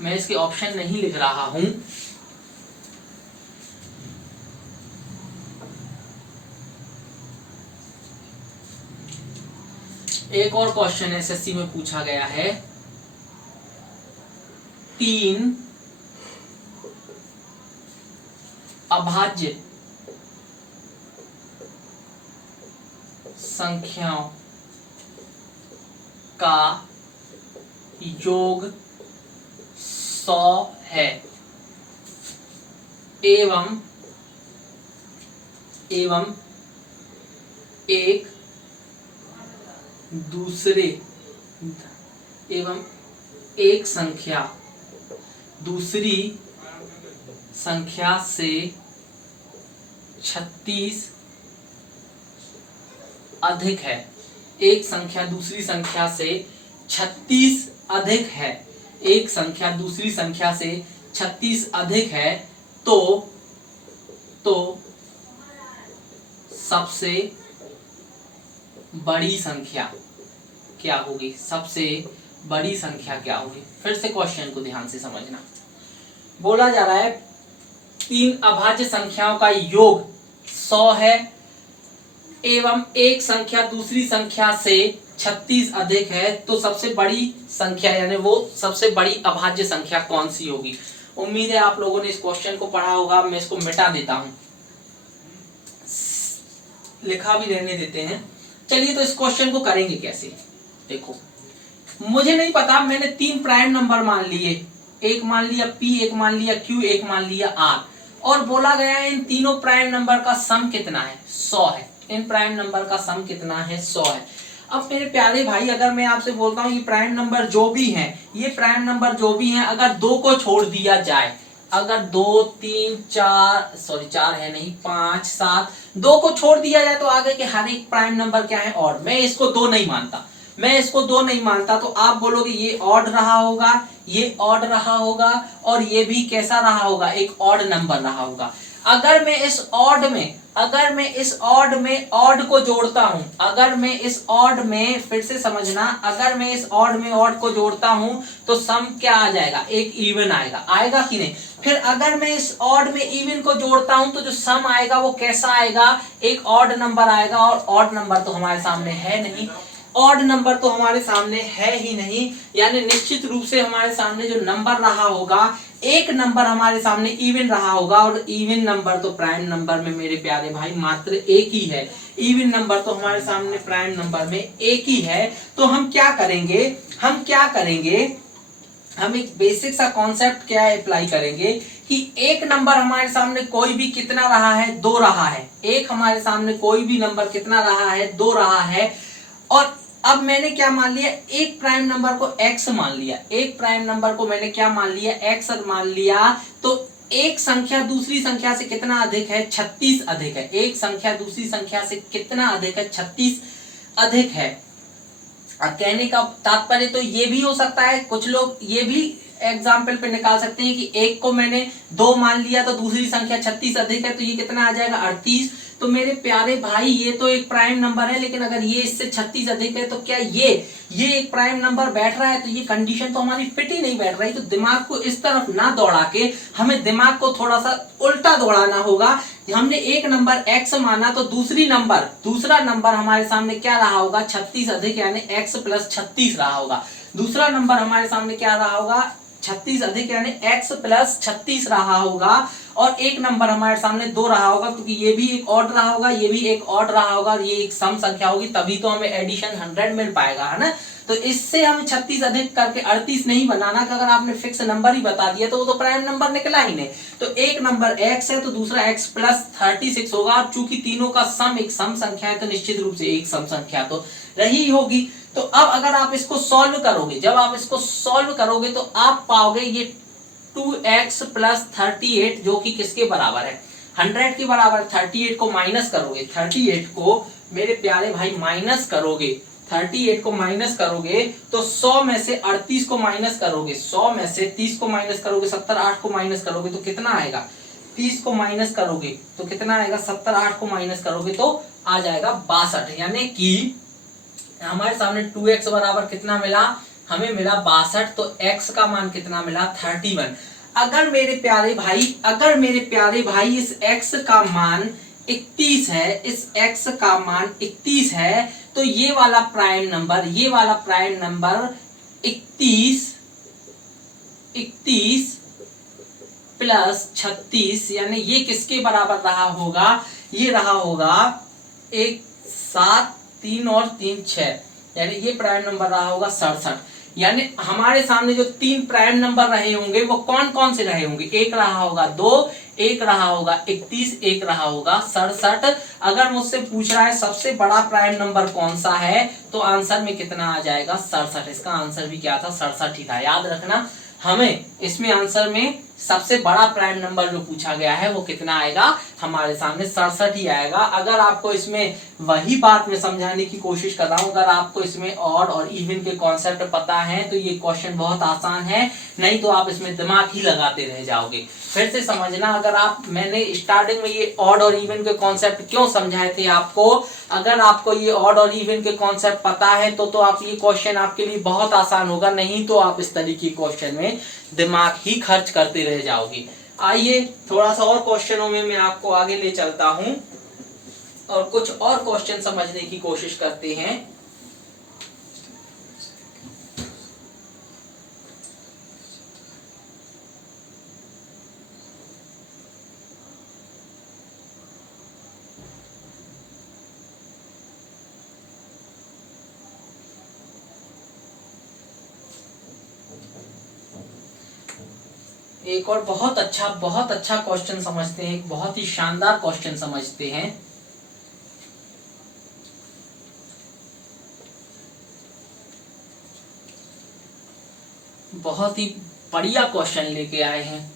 मैं इसके ऑप्शन नहीं लिख रहा हूं, एक और क्वेश्चन एसएससी में पूछा गया है। 3 अभाज्य संख्याओं का योग 100 है एवं एक दूसरे एवं एक संख्या दूसरी संख्या से 36 अधिक है। एक संख्या दूसरी संख्या से 36 अधिक है, एक संख्या दूसरी संख्या से 36 अधिक है, तो सबसे बड़ी संख्या क्या होगी, सबसे बड़ी संख्या क्या होगी। फिर से क्वेश्चन को ध्यान से समझना। बोला जा रहा है 3 अभाज्य संख्याओं का योग 100 है एवं एक संख्या दूसरी संख्या से 36 अधिक है, तो सबसे बड़ी संख्या यानी वो सबसे बड़ी अभाज्य संख्या कौन सी होगी। उम्मीद है आप लोगों ने इस क्वेश्चन को पढ़ा होगा। मैं इसको मिटा देता हूं, लिखा भी रहने देते हैं। चलिए तो इस क्वेश्चन को करेंगे कैसे। देखो मुझे नहीं पता, मैंने 3 प्राइम नंबर मान लिए, एक मान लिया P, एक मान लिया Q, एक मान लिया R, और बोला गया है इन तीनों प्राइम नंबर का सम कितना है, 100 है। इन प्राइम नंबर का सम कितना है, 100 है। अब मेरे प्यारे भाई अगर मैं आपसे बोलता हूँ ये प्राइम नंबर जो भी हैं, ये प्राइम नंबर जो भी हैं, अगर 2 को छोड़ दिया जाए, अगर 2 3 4 सॉरी 4 है नहीं 5 7 2 को छोड़ दिया जाए तो आगे के हर एक प्राइम नंबर क्या है, ऑड। मैं इसको 2 नहीं मानता, मैं इसको 2 नहीं मानता, तो आप बोलोगे ये ऑड रहा होगा, ये ऑड रहा होगा, और ये भी कैसा रहा होगा, एक ऑड नंबर रहा होगा। अगर मैं इस ऑड में ऑड को जोड़ता हूं, अगर मैं इस ऑड में, फिर से समझना, अगर मैं इस ऑड में ऑड को जोड़ता हूं तो सम क्या आ जाएगा, एक इवन आएगा, आएगा कि नहीं। फिर अगर मैं इस ऑड में इवन को जोड़ता हूं तो जो सम आएगा वो कैसा आएगा, एक ऑड नंबर आएगा, और ऑड नंबर तो हमारे सामने है नहीं, ऑड नंबर तो हमारे सामने है ही नहीं, यानी निश्चित रूप से हमारे सामने जो नंबर रहा होगा, एक नंबर हमारे सामने इवन रहा होगा, और इवन नंबर तो प्राइम नंबर में मेरे प्यारे भाई मात्र एक ही है, इवन नंबर तो हमारे सामने प्राइम नंबर में एक ही है। तो हम क्या करेंगे, हम एक बेसिक सा कॉन्सेप्ट क्या अप्लाई करेंगे कि एक नंबर हमारे सामने कोई भी कितना रहा है, 2 रहा है, एक हमारे सामने कोई भी नंबर कितना रहा है, 2 रहा है, और अब मैंने क्या मान लिया, एक प्राइम नंबर को x मान लिया, एक प्राइम नंबर को मैंने क्या मान लिया, x मान लिया, तो एक संख्या दूसरी संख्या से कितना अधिक है, 36 अधिक है, एक संख्या दूसरी संख्या से कितना अधिक है, 36 अधिक है। कहने का तात्पर्य तो ये भी हो सकता है, कुछ लोग ये भी एग्जाम्पल पे निकाल सकते हैं कि एक को मैंने 2 मान लिया तो दूसरी संख्या 36 अधिक है, तो ये कितना आ जाएगा, 38। तो मेरे प्यारे भाई ये तो एक प्राइम नंबर है, लेकिन अगर ये इससे 36 अधिक है तो क्या ये एक प्राइम नंबर बैठ रहा है, तो ये कंडीशन तो हमारी फिट ही नहीं बैठ रही। तो दिमाग को इस तरफ ना दौड़ा के हमें दिमाग को थोड़ा सा उल्टा दौड़ाना होगा। हमने एक नंबर x माना तो दूसरा नंबर हमारे सामने क्या रहा होगा, 36 अधिक, यानी x प्लस 36 रहा होगा। दूसरा नंबर हमारे सामने क्या रहा होगा, 36 अधिक, यानी x प्लस 36 रहा होगा, और एक नंबर हमारे सामने 2 रहा होगा, क्योंकि ये भी एक ऑड रहा होगा, ये भी एक ऑड रहा होगा, और ये एक सम संख्या होगी, तभी तो हमें एडिशन 100 मिल पाएगा, है ना। तो इससे हमें 36 अधिक करके 38 नहीं बनाना, कि अगर आपने फिक्स नंबर ही बता दिया तो वो तो प्राइम नंबर निकला ही नहीं। तो एक नंबर x है तो दूसरा x प्लस 36 होगा, और चूंकि तीनों का सम एक सम संख्या है तो निश्चित रूप से एक सम संख्या तो रही होगी। तो अब अगर आप इसको सॉल्व करोगे, जब आप इसको सॉल्व करोगे तो आप पाओगे ये 2x प्लस 38, जो कि किसके बराबर है, 100 के बराबर। 38 को माइनस करोगे, 38 को मेरे प्यारे भाई माइनस करोगे, 38 को माइनस करोगे तो 100 में से 38 को माइनस करोगे, 100 में से 30 को माइनस करोगे, 70 8 को माइनस करोगे तो कितना आएगा, 30 को माइनस करोगे तो कितना आएगा, 70 8 को माइनस करोगे तो आ जाएगा 62। यानी कि हमारे सामने 2x बराबर कितना मिला, हमें मिला 62, तो x का मान कितना मिला, 31। अगर मेरे प्यारे भाई इस x का मान 31 है, इस x का मान 31 है, तो ये वाला प्राइम नंबर 31 प्लस 36, यानी ये किसके बराबर रहा होगा, ये रहा होगा 1 7 3 और 3 6, यानी ये प्राइम नंबर रहा होगा 67। यानी हमारे सामने जो 3 प्राइम नंबर रहे होंगे वो कौन कौन से रहे होंगे, एक रहा होगा 2, एक रहा होगा 31, एक रहा होगा 67। अगर मुझसे पूछ रहा है सबसे बड़ा प्राइम नंबर कौन सा है, तो आंसर में कितना आ जाएगा, 67। इसका आंसर भी क्या था, 67 ही था। याद रखना, हमें इसमें आंसर में सबसे बड़ा प्राइम नंबर जो पूछा गया है वो कितना आएगा, हमारे सामने 67 ही आएगा। अगर आपको इसमें वही बात मैं समझाने की कोशिश कर रहा हूं, अगर आपको इसमें ऑड और इवन के कॉन्सेप्ट पता है तो ये क्वेश्चन बहुत आसान है, नहीं तो आप इसमें दिमाग ही लगाते रह जाओगे। फिर से समझना, अगर आप, मैंने स्टार्टिंग में ये ऑड और इवन के कॉन्सेप्ट क्यों समझाए थे आपको, अगर आपको ये ऑड और इवन के कॉन्सेप्ट पता है तो आप ये क्वेश्चन आपके लिए बहुत आसान होगा, नहीं तो आप इस तरीके के क्वेश्चन में दिमाग ही खर्च करते रह जाओगे। आइए थोड़ा सा और क्वेश्चनों में मैं आपको आगे ले चलता हूं और कुछ और क्वेश्चन समझने की कोशिश करते हैं। एक और बहुत अच्छा क्वेश्चन समझते हैं, एक बहुत ही शानदार क्वेश्चन समझते हैं। बहुत ही बढ़िया क्वेश्चन लेके आए हैं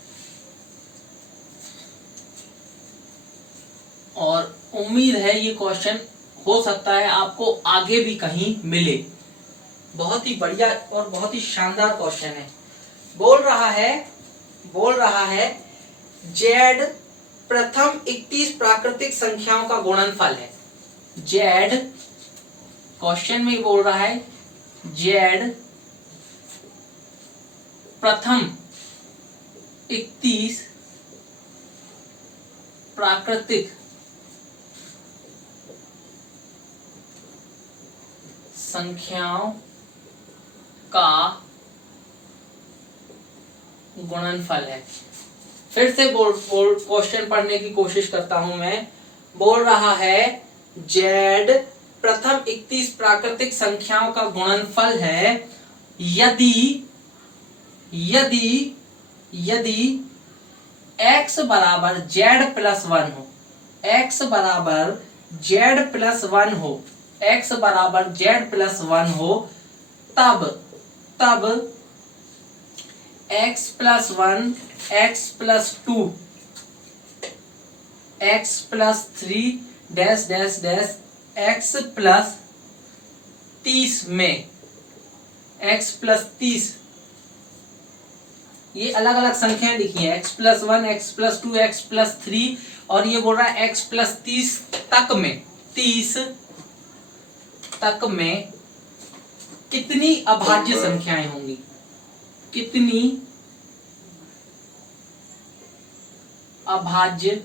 और उम्मीद है ये क्वेश्चन हो सकता है आपको आगे भी कहीं मिले। बहुत ही बढ़िया और बहुत ही शानदार क्वेश्चन है। बोल रहा है z प्रथम 31 प्राकृतिक संख्याओं का गुणनफल है। Z क्वेश्चन में बोल रहा है Z प्रथम 31 प्राकृतिक संख्याओं का गुणनफल है। फिर से क्वेश्चन पढ़ने की कोशिश करता हूं मैं। बोल रहा है Z प्रथम 31 प्राकृतिक संख्याओं का गुणनफल है यदि x बराबर z+1 हो, x बराबर z+1 हो, x बराबर z+1 हो, तब x+1 x+2 x+3 dash dash dash x+30 में x+30 ये अलग अलग संख्याएं लिखी है, x+1 x+2 x+3 और ये बोल रहा है x+30 तक में 30 तक में कितनी अभाज्य संख्याएं होंगी, कितनी अभाज्य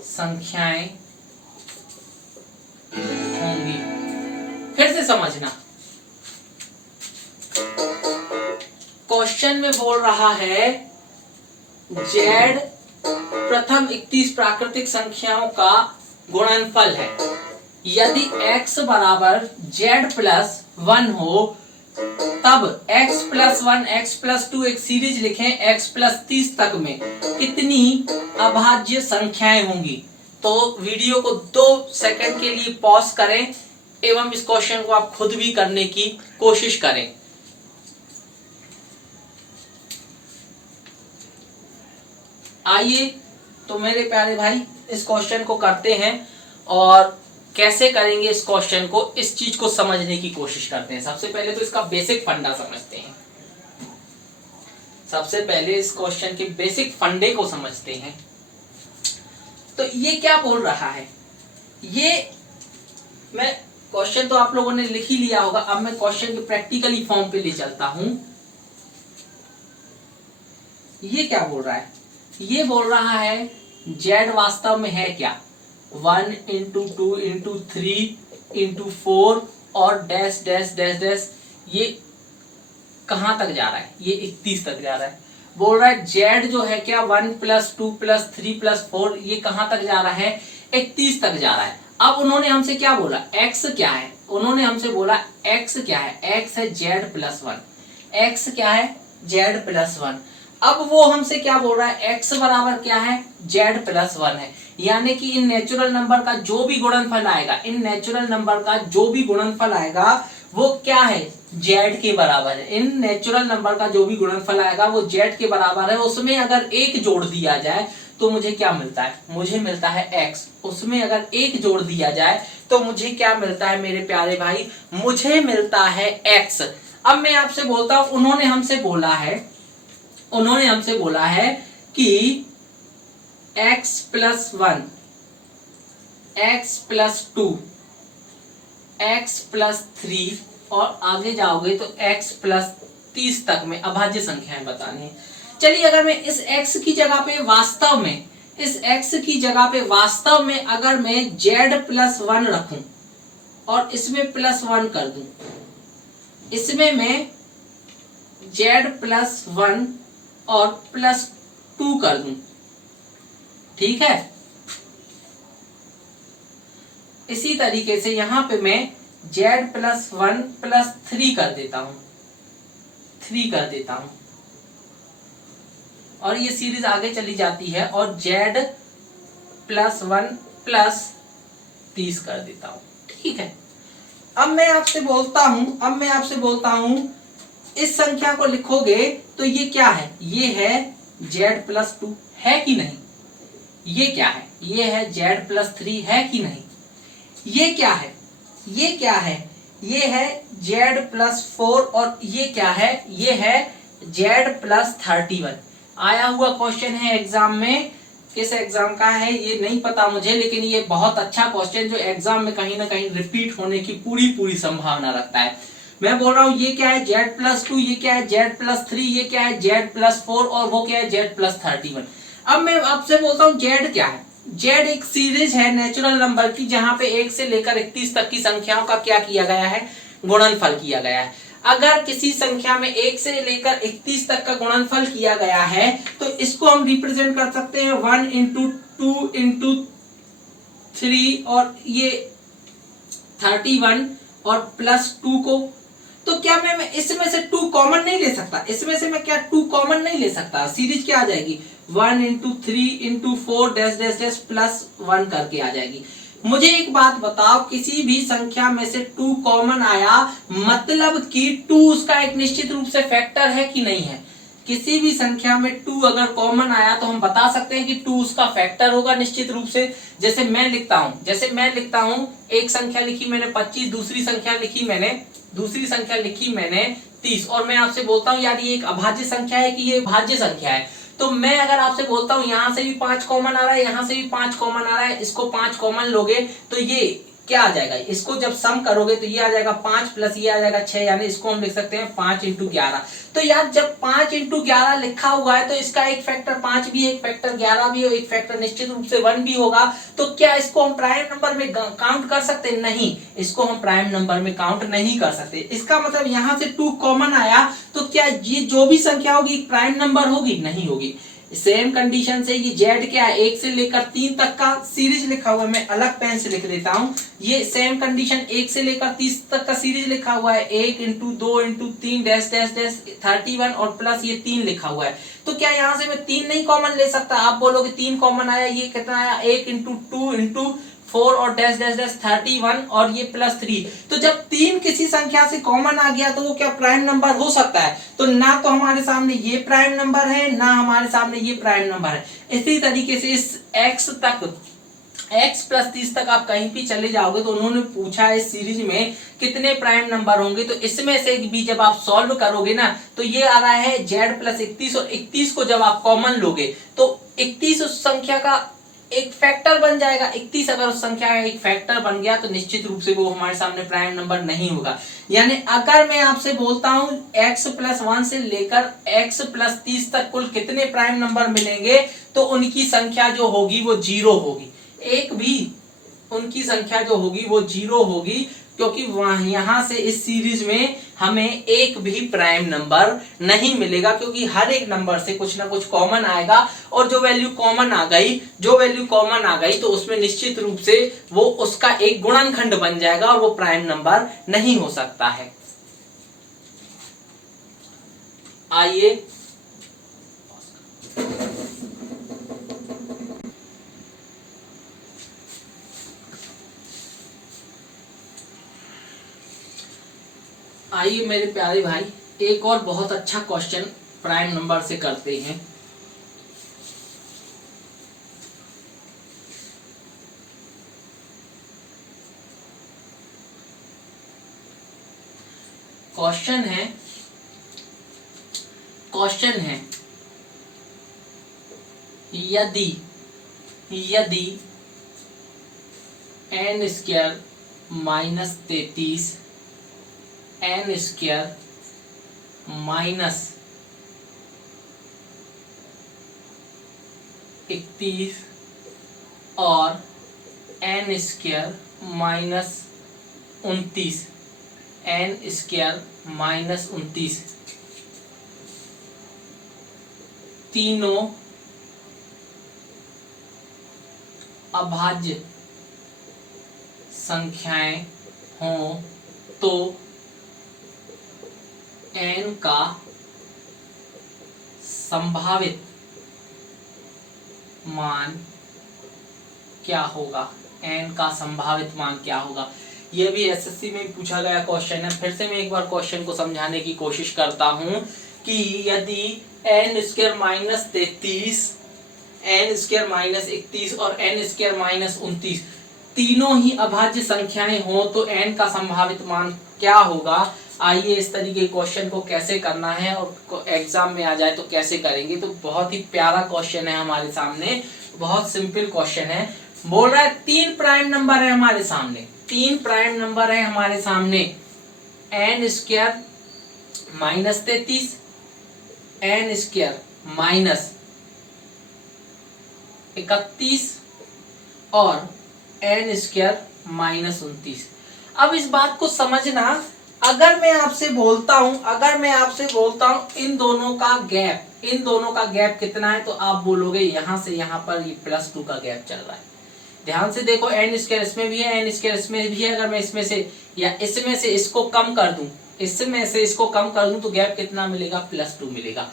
संख्याएं होंगी। फिर से समझना, क्वेश्चन में बोल रहा है Z प्रथम 31 प्राकृतिक संख्याओं का गुणनफल है यदि x बराबर z+1 हो, तब x+1 x+2 एक सीरीज लिखें x+30 तक में कितनी अभाज्य संख्याएं होंगी। तो वीडियो को 2 सेकंड के लिए पॉज करें एवं इस क्वेश्चन को आप खुद भी करने की कोशिश करें। आइए तो मेरे प्यारे भाई इस क्वेश्चन को करते हैं और कैसे करेंगे इस क्वेश्चन को, इस चीज को समझने की कोशिश करते हैं। सबसे पहले तो इसका बेसिक फंडा समझते हैं। सबसे पहले इस क्वेश्चन के बेसिक फंडे को समझते हैं। तो ये क्या बोल रहा है, ये मैं क्वेश्चन तो आप लोगों ने लिख ही लिया होगा, अब मैं क्वेश्चन के प्रैक्टिकली फॉर्म पे ले चलता हूं। ये क्या बोल रहा है, ये बोल रहा है Z वास्तव में है क्या, 1 × 2 × 3 × 4 और डैश डैश डैश डैश, ये कहां तक जा रहा है, ये 31 तक जा रहा है। बोल रहा है Z जो है क्या 1 + 2 + 3 + 4, ये कहां तक जा रहा है, 31 तक जा रहा है। अब उन्होंने हमसे क्या बोला, x क्या है, उन्होंने हमसे बोला x क्या है, x है z+1, x क्या है z+1। अब वो हमसे क्या बोल रहा है, x बराबर क्या है z+1 है, यानी कि इन नेचुरल नंबर का जो भी गुणनफल आएगा, इन नेचुरल नंबर का जो भी गुणनफल आएगा वो क्या है, z के बराबर है। इन नेचुरल नंबर का जो भी गुणनफल आएगा वो z के बराबर है। उसमें अगर 1 जोड़ दिया जाए तो मुझे क्या मिलता है, मुझे मिलता है x। उसमें अगर 1 जोड़ दिया जाए तो मुझे क्या मिलता है मेरे प्यारे भाई, मुझे मिलता है x। अब मैं आपसे बोलता हूं, उन्होंने हमसे बोला है कि x+1 x+2 x+3 और आगे जाओगे तो x+30 तक में अभाज्य संख्याएं बतानी है। चलिए अगर मैं इस x की जगह पे वास्तव में, इस x की जगह पे वास्तव में अगर मैं z+1 रखूं और इसमें +1 कर दूं, इसमें मैं z+1 और +2 कर दूं, ठीक है। इसी तरीके से यहां पे मैं z+1 +3 कर देता हूं, 3 कर देता हूं और ये सीरीज आगे चली जाती है और z+1 +30 कर देता हूं, ठीक है। अब मैं आपसे बोलता हूं इस संख्या को लिखोगे तो ये क्या है, ये है z+2 है कि नहीं, ये क्या है, ये है z+3 है कि नहीं, ये क्या है, ये क्या है, ये है z+4 और ये क्या है, ये है z+31। आया हुआ क्वेश्चन है एग्जाम में। किस एग्जाम का है ये नहीं पता मुझे, लेकिन ये बहुत अच्छा क्वेश्चन जो एग्जाम में कहीं ना कहीं रिपीट होने की पूरी पूरी संभावना रखता है। मैं बोल रहा हूँ ये क्या है z+2, ये क्या है z+3, ये क्या है z+4 और वो क्या है z+31। अब मैं आपसे बोलता हूँ z क्या है। z एक सीरीज है नेचुरल नंबर की, जहां पे 1 से लेकर 31 तक की संख्याओं का क्या किया गया है, गुणनफल किया गया है। अगर किसी संख्या में 1 से लेकर 31 तक का गुणनफल किया गया है तो इसको हम रिप्रेजेंट कर सकते हैं 1 इंटू 2 इंटू 3 और ये 31 और +2 को। तो क्या मैं इसमें से 2 कॉमन नहीं ले सकता, इसमें से मैं क्या 2 कॉमन नहीं ले सकता, सीरीज क्या आ जाएगी 1 into 3 into 4 dash dash dash +1 करके आ जाएगी। मुझे एक बात बताओ, किसी भी संख्या में से 2 कॉमन आया मतलब कि 2 उसका एक निश्चित रूप से फैक्टर है कि नहीं है। किसी भी संख्या में 2 अगर कॉमन आया तो हम बता सकते हैं कि 2 उसका फैक्टर होगा निश्चित रूप से। जैसे मैं लिखता हूं एक संख्या लिखी मैंने 25, दूसरी संख्या लिखी मैंने 30 और मैं आपसे बोलता हूं यार ये एक अभाज्य संख्या है कि ये भाज्य संख्या है। तो मैं अगर आपसे बोलता हूं यहां से भी 5 कॉमन आ रहा है, यहां से भी 5 कॉमन आ रहा है, इसको 5 कॉमन लोगे तो ये क्या आ जाएगा, इसको जब सम करोगे तो ये आ जाएगा 5 प्लस ये आ जाएगा 6, यानी इसको हम लिख सकते हैं 5 इंटू 11। तो यार जब 5 इंटू 11 लिखा हुआ है तो इसका एक फैक्टर 5 भी है, एक फैक्टर 11 भी है, एक फैक्टर निश्चित रूप से 1 भी होगा। तो क्या इसको हम प्राइम नंबर में काउंट कर सकते हैं? नहीं, इसको हम प्राइम नंबर में काउंट नहीं कर सकते। इसका मतलब यहां से 2 कॉमन आया तो क्या ये जो भी संख्या होगी प्राइम नंबर होगी? नहीं होगी। सेम कंडीशन से ये z क्या है 1 से लेकर 3 तक का सीरीज लिखा हुआ है, मैं अलग पेन से लिख देता हूं। ये सेम कंडीशन 1 से लेकर 30 तक का सीरीज लिखा हुआ है, 1 into 2 into 3 dash dash dash 31 और प्लस ये 3 लिखा हुआ है। तो क्या यहां से मैं 3 नहीं कॉमन ले सकता? आप बोलोगे 3 कॉमन आया, ये कितना आया 1 इंटू 2 इंटू 4 और डैश डैश डैश 31 और ये +3। तो जब 3 किसी संख्या से कॉमन आ गया तो वो क्या प्राइम नंबर हो सकता है? तो ना तो हमारे सामने ये प्राइम नंबर है, ना हमारे सामने ये प्राइम नंबर है। इसी तरीके से इस x + 30 तक आप कहीं भी चले जाओगे तो उन्होंने पूछा है इस सीरीज में कितने प्राइम नंबर होंगे, तो इसमें से भी जब आप सॉल्व करोगे ना तो ये आ रहा है z+31 और 31 को जब आप कॉमन लोगे तो 31 उस संख्या का एक फैक्टर बन जाएगा। 31 अगर उस संख्या का एक फैक्टर बन गया तो निश्चित रूप से वो हमारे सामने प्राइम नंबर नहीं होगा। यानी अगर मैं आपसे बोलता हूं x+1 से लेकर x+30 तक कुल कितने प्राइम नंबर मिलेंगे तो उनकी संख्या जो होगी वो 0 होगी। एक भी उनकी संख्या जो होगी वो 0 होगी, क्योंकि वहां यहां से इस सीरीज में हमें एक भी प्राइम नंबर नहीं मिलेगा, क्योंकि हर एक नंबर से कुछ ना कुछ कॉमन आएगा और जो वैल्यू कॉमन आ गई तो उसमें निश्चित रूप से वो उसका एक गुणनखंड बन जाएगा और वो प्राइम नंबर नहीं हो सकता है। आइए मेरे प्यारे भाई एक और बहुत अच्छा क्वेश्चन प्राइम नंबर से करते हैं। क्वेश्चन है यदि n² - 33 n² - 31 और n² - 29 तीनों अभाज्य संख्याएं हों तो n का संभावित मान क्या होगा? n का संभावित मान क्या होगा? यह भी एसएससी में पूछा गया क्वेश्चन है। फिर से मैं एक बार क्वेश्चन को समझाने की कोशिश करता हूं कि यदि n² - 33 n² - 31 और n² - 29 तीनों ही अभाज्य संख्याएं हो तो n का संभावित मान क्या होगा? आइए इस तरीके के क्वेश्चन को कैसे करना है और एग्जाम में आ जाए तो कैसे करेंगे। तो बहुत ही प्यारा क्वेश्चन है हमारे सामने, बहुत सिंपल क्वेश्चन है। बोल रहा है 3 प्राइम नंबर है हमारे सामने, 3 प्राइम नंबर है हमारे सामने, n square minus 33, n square minus 31 और n स्क्वायर माइनस 29। अब इस बात को समझना, अगर मैं आपसे बोलता हूं इन दोनों का गैप कितना है, तो आप बोलोगे यहां से यहां पर ये +2 का गैप चल रहा है। ध्यान से देखो, n स्क्वायर इसमें भी है, n स्क्वायर इसमें भी है। अगर मैं इसमें से या इसमें से इसको कम कर दूं, तो गैप कितना मिलेगा? +2 मिलेगा।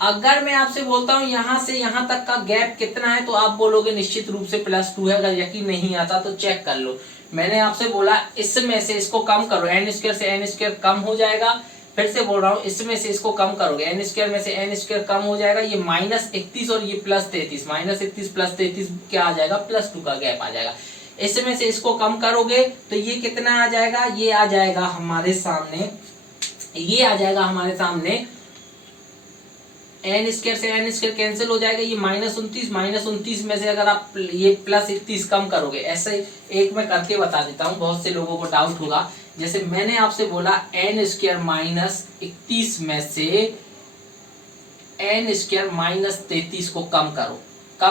अगर मैं आपसे बोलता हूं यहां से यहां तक का गैप कितना है, तो आप बोलोगे निश्चित रूप से +2 है। अगर यकीन नहीं आता तो चेक कर लो। मैंने आपसे बोला इसमें से इसको कम करो, n स्क्वायर से n स्क्वायर कम हो जाएगा। फिर से बोल रहा हूं, इसमें से इसको कम करोगे, n स्क्वायर में से n स्क्वायर कम हो जाएगा। ये -31 और ये +33, -31 +33 क्या आ जाएगा? +2 का गैप आ जाएगा। इसमें से इसको कम करोगे तो ये कितना आ जाएगा? ये आ जाएगा हमारे सामने, n स्क्वायर से n स्क्वायर कैंसिल हो जाएगा। ये -29 में से अगर आप ये +31 कम करोगे, ऐसे एक मैं करके बता देता हूँ, बहुत से लोगों को डाउट होगा। जैसे मैंने आपसे बोला n स्क्वायर -31 में से n स्क्वायर -33 को कम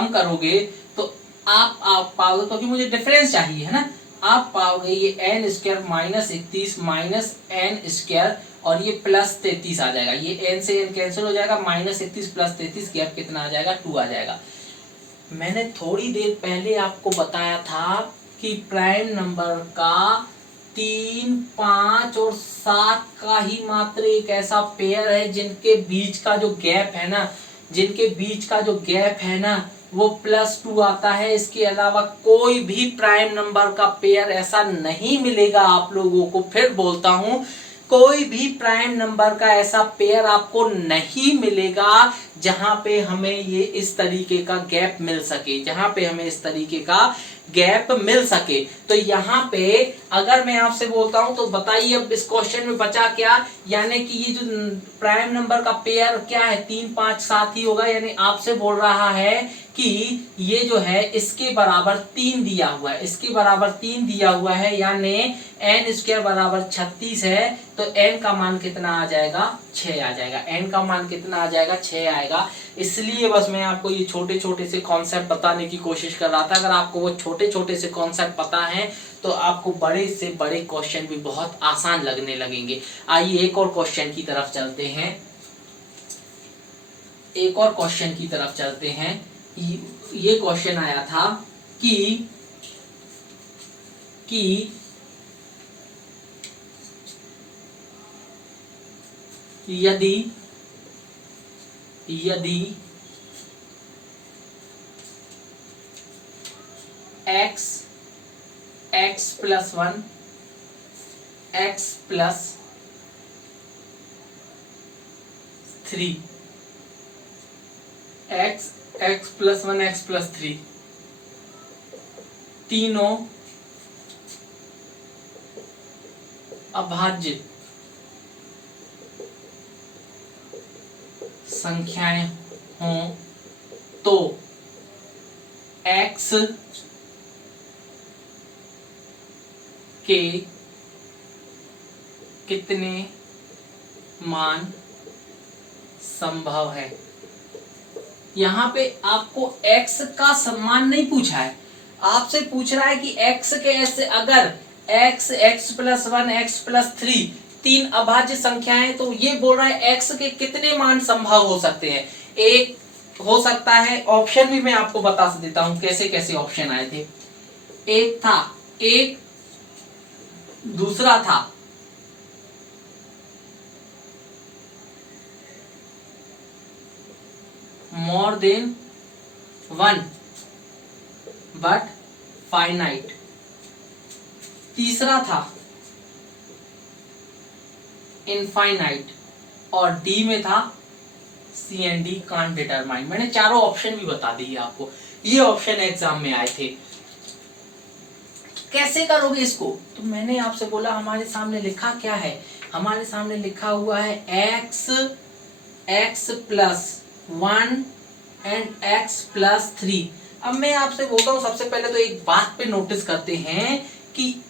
करोगे तो आप पाओगे, क्योंकि मुझे डिफरेंस चाहिए है ना, आप पाओगे ये n square -31 minus n square और ये +33 आ जाएगा। ये n से n कैंसिल हो जाएगा, -31 +33 गैप कितना आ जाएगा? 2 आ जाएगा। मैंने थोड़ी देर पहले आपको बताया था कि प्राइम नंबर का 3, 5 और 7 का ही मात्र एक ऐसा पेयर है जिनके बीच का जो गैप है ना वो +2 आता है। इसके अलावा कोई भी प्राइम नंबर का पेयर ऐसा नहीं मिलेगा आप लोगों को। फिर बोलता हूं, कोई भी प्राइम नंबर का ऐसा पेयर आपको नहीं मिलेगा जहां पे हमें ये इस तरीके का गैप मिल सके। तो यहाँ पे अगर मैं आपसे बोलता हूं तो बताइए अब इस क्वेश्चन में बचा क्या? यानी कि ये जो प्राइम नंबर का पेयर क्या है? 3, 5, 7 ही होगा। यानी आपसे बोल रहा है कि ये जो है इसके बराबर 3 दिया हुआ है, यानी n स्क्वायर बराबर 36 है। तो n का मान कितना आ जाएगा? 6 आ जाएगा। n का मान कितना आ जाएगा? 6 आएगा। इसलिए बस मैं आपको ये छोटे छोटे से कॉन्सेप्ट बताने की कोशिश कर रहा था। अगर आपको वो छोटे छोटे से कॉन्सेप्ट पता है तो आपको बड़े से बड़े क्वेश्चन भी बहुत आसान लगने लगेंगे। आइए एक और क्वेश्चन की तरफ चलते हैं। ये क्वेश्चन आया था कि यदि x + 1 x + 3 x + 1 x + 3 तीनों अभाज्य संख्याएं हों तो x के कितने मान संभव है? यहाँ पे आपको x का सम्मान नहीं पूछा है, आपसे पूछ रहा है कि x के ऐसे अगर x + 1 x + 3 तीन अभाज्य संख्याएं, तो ये बोल रहा है x के कितने मान संभव हो सकते हैं। एक हो सकता है, ऑप्शन भी मैं आपको बता देता हूं कैसे कैसे ऑप्शन आए थे। दूसरा था more than 1 but finite, तीसरा था इनफाइनाइट, और डी में था सी एंड डी कांट डिटरमाइन। मैंने चारों ऑप्शन भी बता दिए आपको, ये ऑप्शन एग्जाम में आए थे। कैसे करोगे इसको? तो मैंने आपसे बोला हमारे सामने लिखा क्या है हमारे सामने लिखा हुआ है x plus 1 and x plus 3। अब मैं आपसे बोलता हूँ, सबसे पहले तो एक बात पे नोटिस करते हैं कि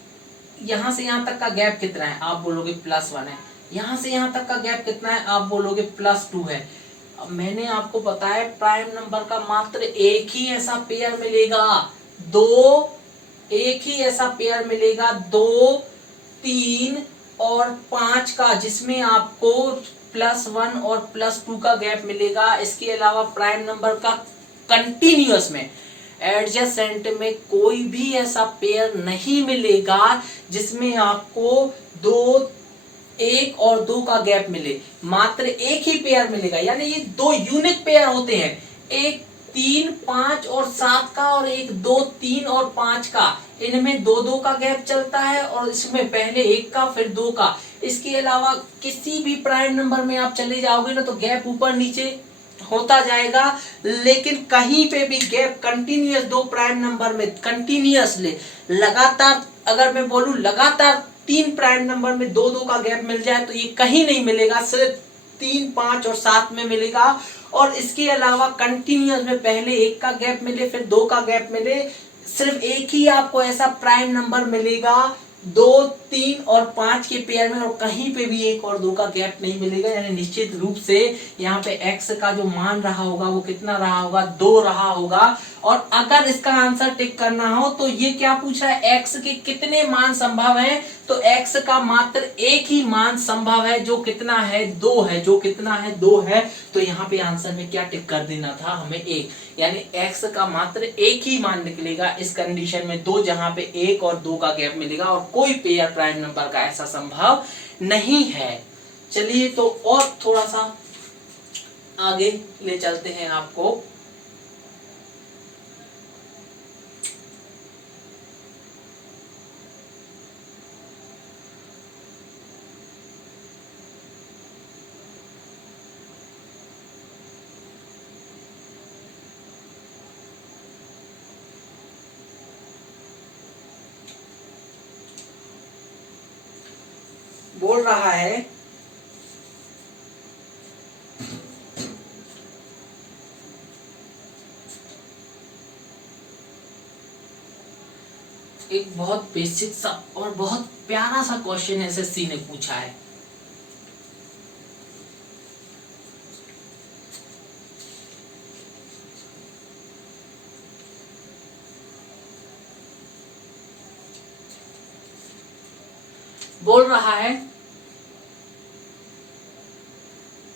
यहां से यहां तक का गैप कितना है, आप बोलोगे +1 है। यहां से यहां तक का गैप कितना है, आप बोलोगे +2 है। अब मैंने आपको बताया प्राइम नंबर का मात्र एक ही ऐसा पेयर मिलेगा, एक ही ऐसा पेयर मिलेगा 2, 3 और 5 का, जिसमें आपको +1 और +2 का गैप मिलेगा। इसके अलावा प्राइम नंबर का कंटिन्यूअस में, एडजेसेंट में कोई भी ऐसा पेयर नहीं मिलेगा जिसमें आपको 1 और 2 का गैप मिले। मात्र एक ही पेयर मिलेगा, यानी ये 2 यूनिक पेयर होते हैं, एक 3, 5 और 7 का और एक 2, 3 और 5 का। इनमें 2-2 का गैप चलता है और इसमें पहले 1 का फिर 2 का। इसके अलावा किसी भी प्राइम नंबर में आप चले जाओगे ना तो गैप ऊपर नीचे होता जाएगा, लेकिन कहीं पे भी गैप कंटिन्यूअस 2 प्राइम नंबर में कंटिन्यूअसली लगातार, अगर मैं बोलूं लगातार 3 प्राइम नंबर में 2-2 का गैप मिल जाए तो ये कहीं नहीं मिलेगा, सिर्फ 3, 5 और 7 में मिलेगा। और इसके अलावा कंटिन्यूअस में पहले 1 का गैप मिले फिर 2 का गैप मिले, सिर्फ एक ही आपको ऐसा प्राइम नंबर मिलेगा 2, 3 और 5 के पेयर में, और कहीं पे भी 1 और 2 का गैप नहीं मिलेगा। यानी निश्चित रूप से यहाँ पे x का जो मान रहा होगा वो कितना रहा होगा, 2 रहा होगा। और अगर इसका आंसर टिक करना हो तो ये क्या पूछ रहा है, x के कितने मान संभव हैं, तो x का मात्र एक ही मान संभव है जो कितना है, 2 है, जो कितना है 2 है। तो यहाँ पे आंसर में क्या टिक कर देना था हमें, 1, यानी x का मात्र एक ही मान निकलेगा इस कंडीशन में 2, जहां पे 1 और 2 का गैप मिलेगा और कोई पेयर प्राइम नंबर का ऐसा संभव नहीं है। चलिए तो और थोड़ा सा आगे ले चलते हैं आपको। बोल रहा है एक बहुत बेसिक सा और बहुत प्यारा सा क्वेश्चन एसएससी ने पूछा है। बोल रहा है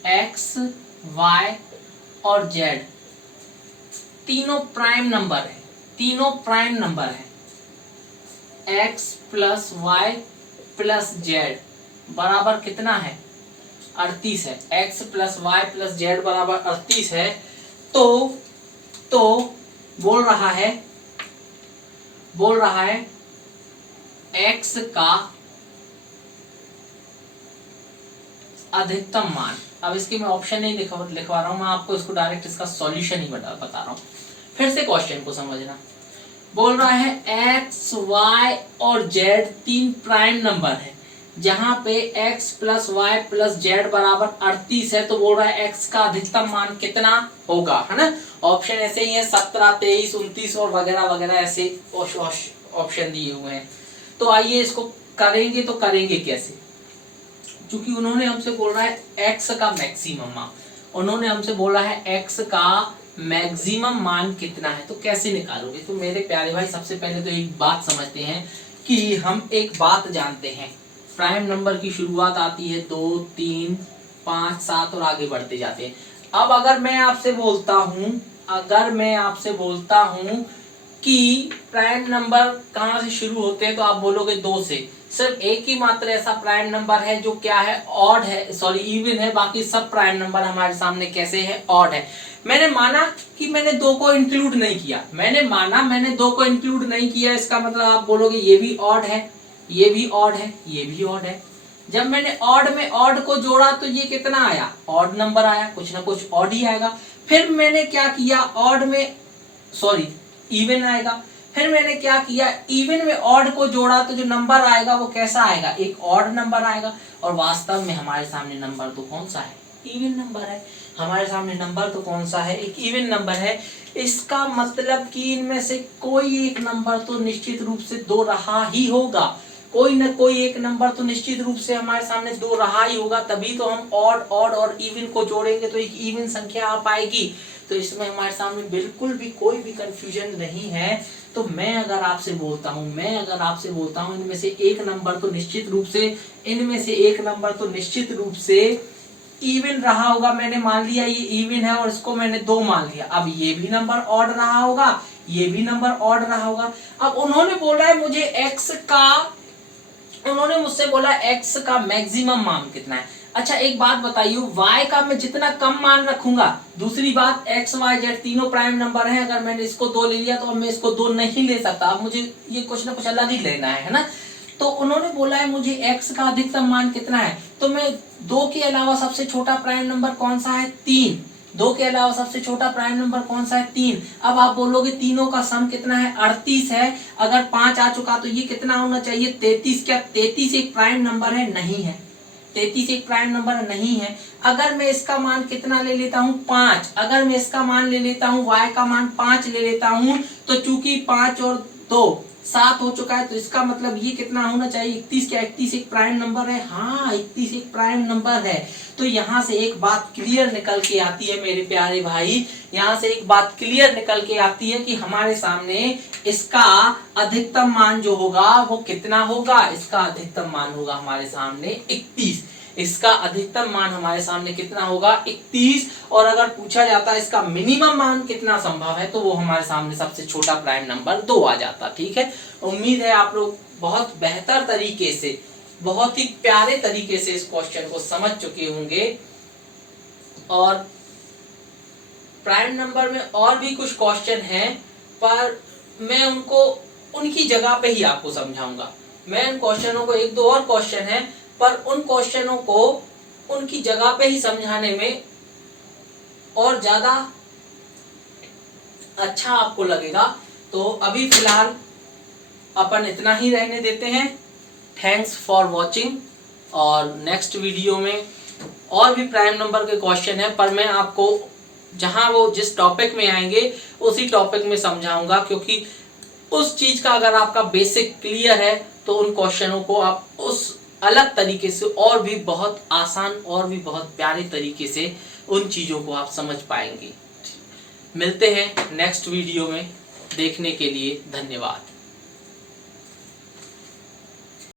x, y और z तीनों प्राइम नंबर है, तीनों प्राइम नंबर है। x plus y plus z बराबर कितना है, 38 है। x plus y plus z बराबर 38 है। तो बोल रहा है x का अधिकतम मान। अब इसके मैं ऑप्शन नहीं लिखवा रहा हूं, मैं आपको इसको डायरेक्ट इसका सॉल्यूशन ही बता रहा हूं। फिर से क्वेश्चन को समझना। बोल रहा है x, y और z 3 प्राइम नंबर है, जहां पे x plus y plus z बराबर 38 है। तो बोल रहा है x का अधिकतम मान कितना होगा, है ना। ऑप्शन ऐसे ही है 17, 23, 29 और वगैरह वगैरह ऐसे ऑप्शन दिए हुए हैं। तो आइए इसको करेंगे, तो करेंगे कैसे, क्योंकि उन्होंने हमसे बोल रहा है x का मैक्सिमम मान, उन्होंने हमसे बोला है x का मैक्सिमम मान कितना है, तो कैसे निकालोगे। तो मेरे प्यारे भाई सबसे पहले तो एक बात समझते हैं कि हम एक बात जानते हैं, प्राइम नंबर की शुरुआत आती है 2, 3, 5, 7 और आगे बढ़ते जाते हैं। अब अगर मैं आपसे बोलता हूं कि प्राइम नंबर कहां से शुरू होते हैं, तो आप बोलोगे 2 से। सिर्फ एक ही मात्र ऐसा प्राइम नंबर है जो क्या है, ऑड है, सॉरी इवन है, बाकी सब प्राइम नंबर हमारे सामने कैसे है, ऑड है। मैंने माना कि मैंने 2 को इंक्लूड नहीं किया, मैंने 2 को इंक्लूड नहीं किया, इसका मतलब आप बोलोगे ये भी ऑड है, ये भी ऑड है, ये भी ऑड है। जब मैंने ऑड में ऑड को जोड़ा तो ये कितना आया, ऑड नंबर आया, कुछ ना कुछ ऑड ही आएगा। फिर मैंने क्या किया, ऑड में सॉरी इवन आएगा, फिर मैंने क्या किया, इवन में ऑड को जोड़ा तो जो नंबर आएगा वो कैसा आएगा, एक ऑड नंबर आएगा। और वास्तव में हमारे सामने नंबर तो कौन सा है, इवन नंबर है। हमारे सामने नंबर तो कौन सा है, एक इवन नंबर है। इसका मतलब कि इनमें से कोई एक नंबर तो निश्चित रूप से दो रहा ही होगा, कोई न कोई एक नंबर तो निश्चित रूप से हमारे सामने दो रहा ही होगा, तभी तो हम ऑड ऑड और इवन को जोड़ेंगे तो एक इवन संख्या आ पाएगी। तो इसमें हमारे सामने बिल्कुल भी कोई भी कंफ्यूजन नहीं है। तो मैं अगर आपसे बोलता हूं इनमें से एक नंबर तो निश्चित रूप से इवन रहा होगा, मैंने मान लिया ये इवन है और इसको मैंने 2 मान लिया। अब ये भी नंबर ऑड रहा होगा, ये भी नंबर ऑड रहा होगा। अब उन्होंने बोला है उन्होंने मुझसे बोला x का मैक्सिमम मान कितना है। अच्छा एक बात बताइए, y का मैं जितना कम मान रखूंगा, दूसरी बात x y z तीनों प्राइम नंबर हैं, अगर मैंने इसको 2 ले लिया तो अब मैं इसको 2 नहीं ले सकता, अब मुझे ये कुछ ना कुछ अलग ही लेना है ना। तो उन्होंने बोला है मुझे x का अधिकतम मान कितना है, तो मैं 2 के अलावा सबसे छोटा प्राइम नंबर कौन सा है, 3। 2 के अलावा सबसे छोटा प्राइम नंबर कौन सा है, 3। अब आप बोलोगे तीनों का सम कितना है, 38 है। अगर 5 आ चुका तो ये कितना होना चाहिए, 33। क्या 33 एक प्राइम नंबर है, नहीं है। 33 एक प्राइम नंबर नहीं है। अगर मैं इसका मान कितना ले लेता हूँ, 5। अगर मैं इसका मान ले लेता हूँ, y का मान 5 ले लेता हूँ, तो चूंकि 5 और 2 7 हो चुका है, तो इसका मतलब ये कितना होना चाहिए, 31। क्या 31 एक प्राइम नंबर है, हाँ 31 एक प्राइम नंबर है। तो यहाँ से एक बात क्लियर निकल के आती है मेरे प्यारे भाई, यहाँ से एक बात क्लियर निकल के आती है कि हमारे सामने इसका अधिकतम मान जो होगा वो कितना होगा, इसका अधिकतम मान होगा हमारे सामने 31। इसका अधिकतम मान हमारे सामने कितना होगा, 31। और अगर पूछा जाता है इसका मिनिमम मान कितना संभव है, तो वो हमारे सामने सबसे छोटा प्राइम नंबर 2 आ जाता। ठीक है, उम्मीद है आप लोग बहुत बेहतर तरीके से, बहुत ही प्यारे तरीके से इस क्वेश्चन को समझ चुके होंगे। और प्राइम नंबर में और भी कुछ क्वेश्चन हैं, पर मैं उनको उनकी जगह पे ही आपको समझाऊंगा। मैं उन क्वेश्चनों को, एक दो और क्वेश्चन हैं, पर उन क्वेश्चनों को उनकी जगह पे ही समझाने में और ज्यादा अच्छा आपको लगेगा। तो अभी फिलहाल अपन इतना ही रहने देते हैं। Thanks for watching. और नेक्स्ट वीडियो में और भी प्राइम नंबर के क्वेश्चन हैं, पर मैं आपको जहां वो जिस टॉपिक में आएंगे उसी टॉपिक में समझाऊंगा, क्योंकि उस चीज का अगर आपका बेसिक क्लियर है तो उन क्वेश्चनों को आप उस अलग तरीके से और भी बहुत आसान और भी बहुत प्यारे तरीके से उन चीजों को आप समझ पाएंगे। मिलते हैं नेक्स्ट वीडियो में, देखने के लिए धन्यवाद।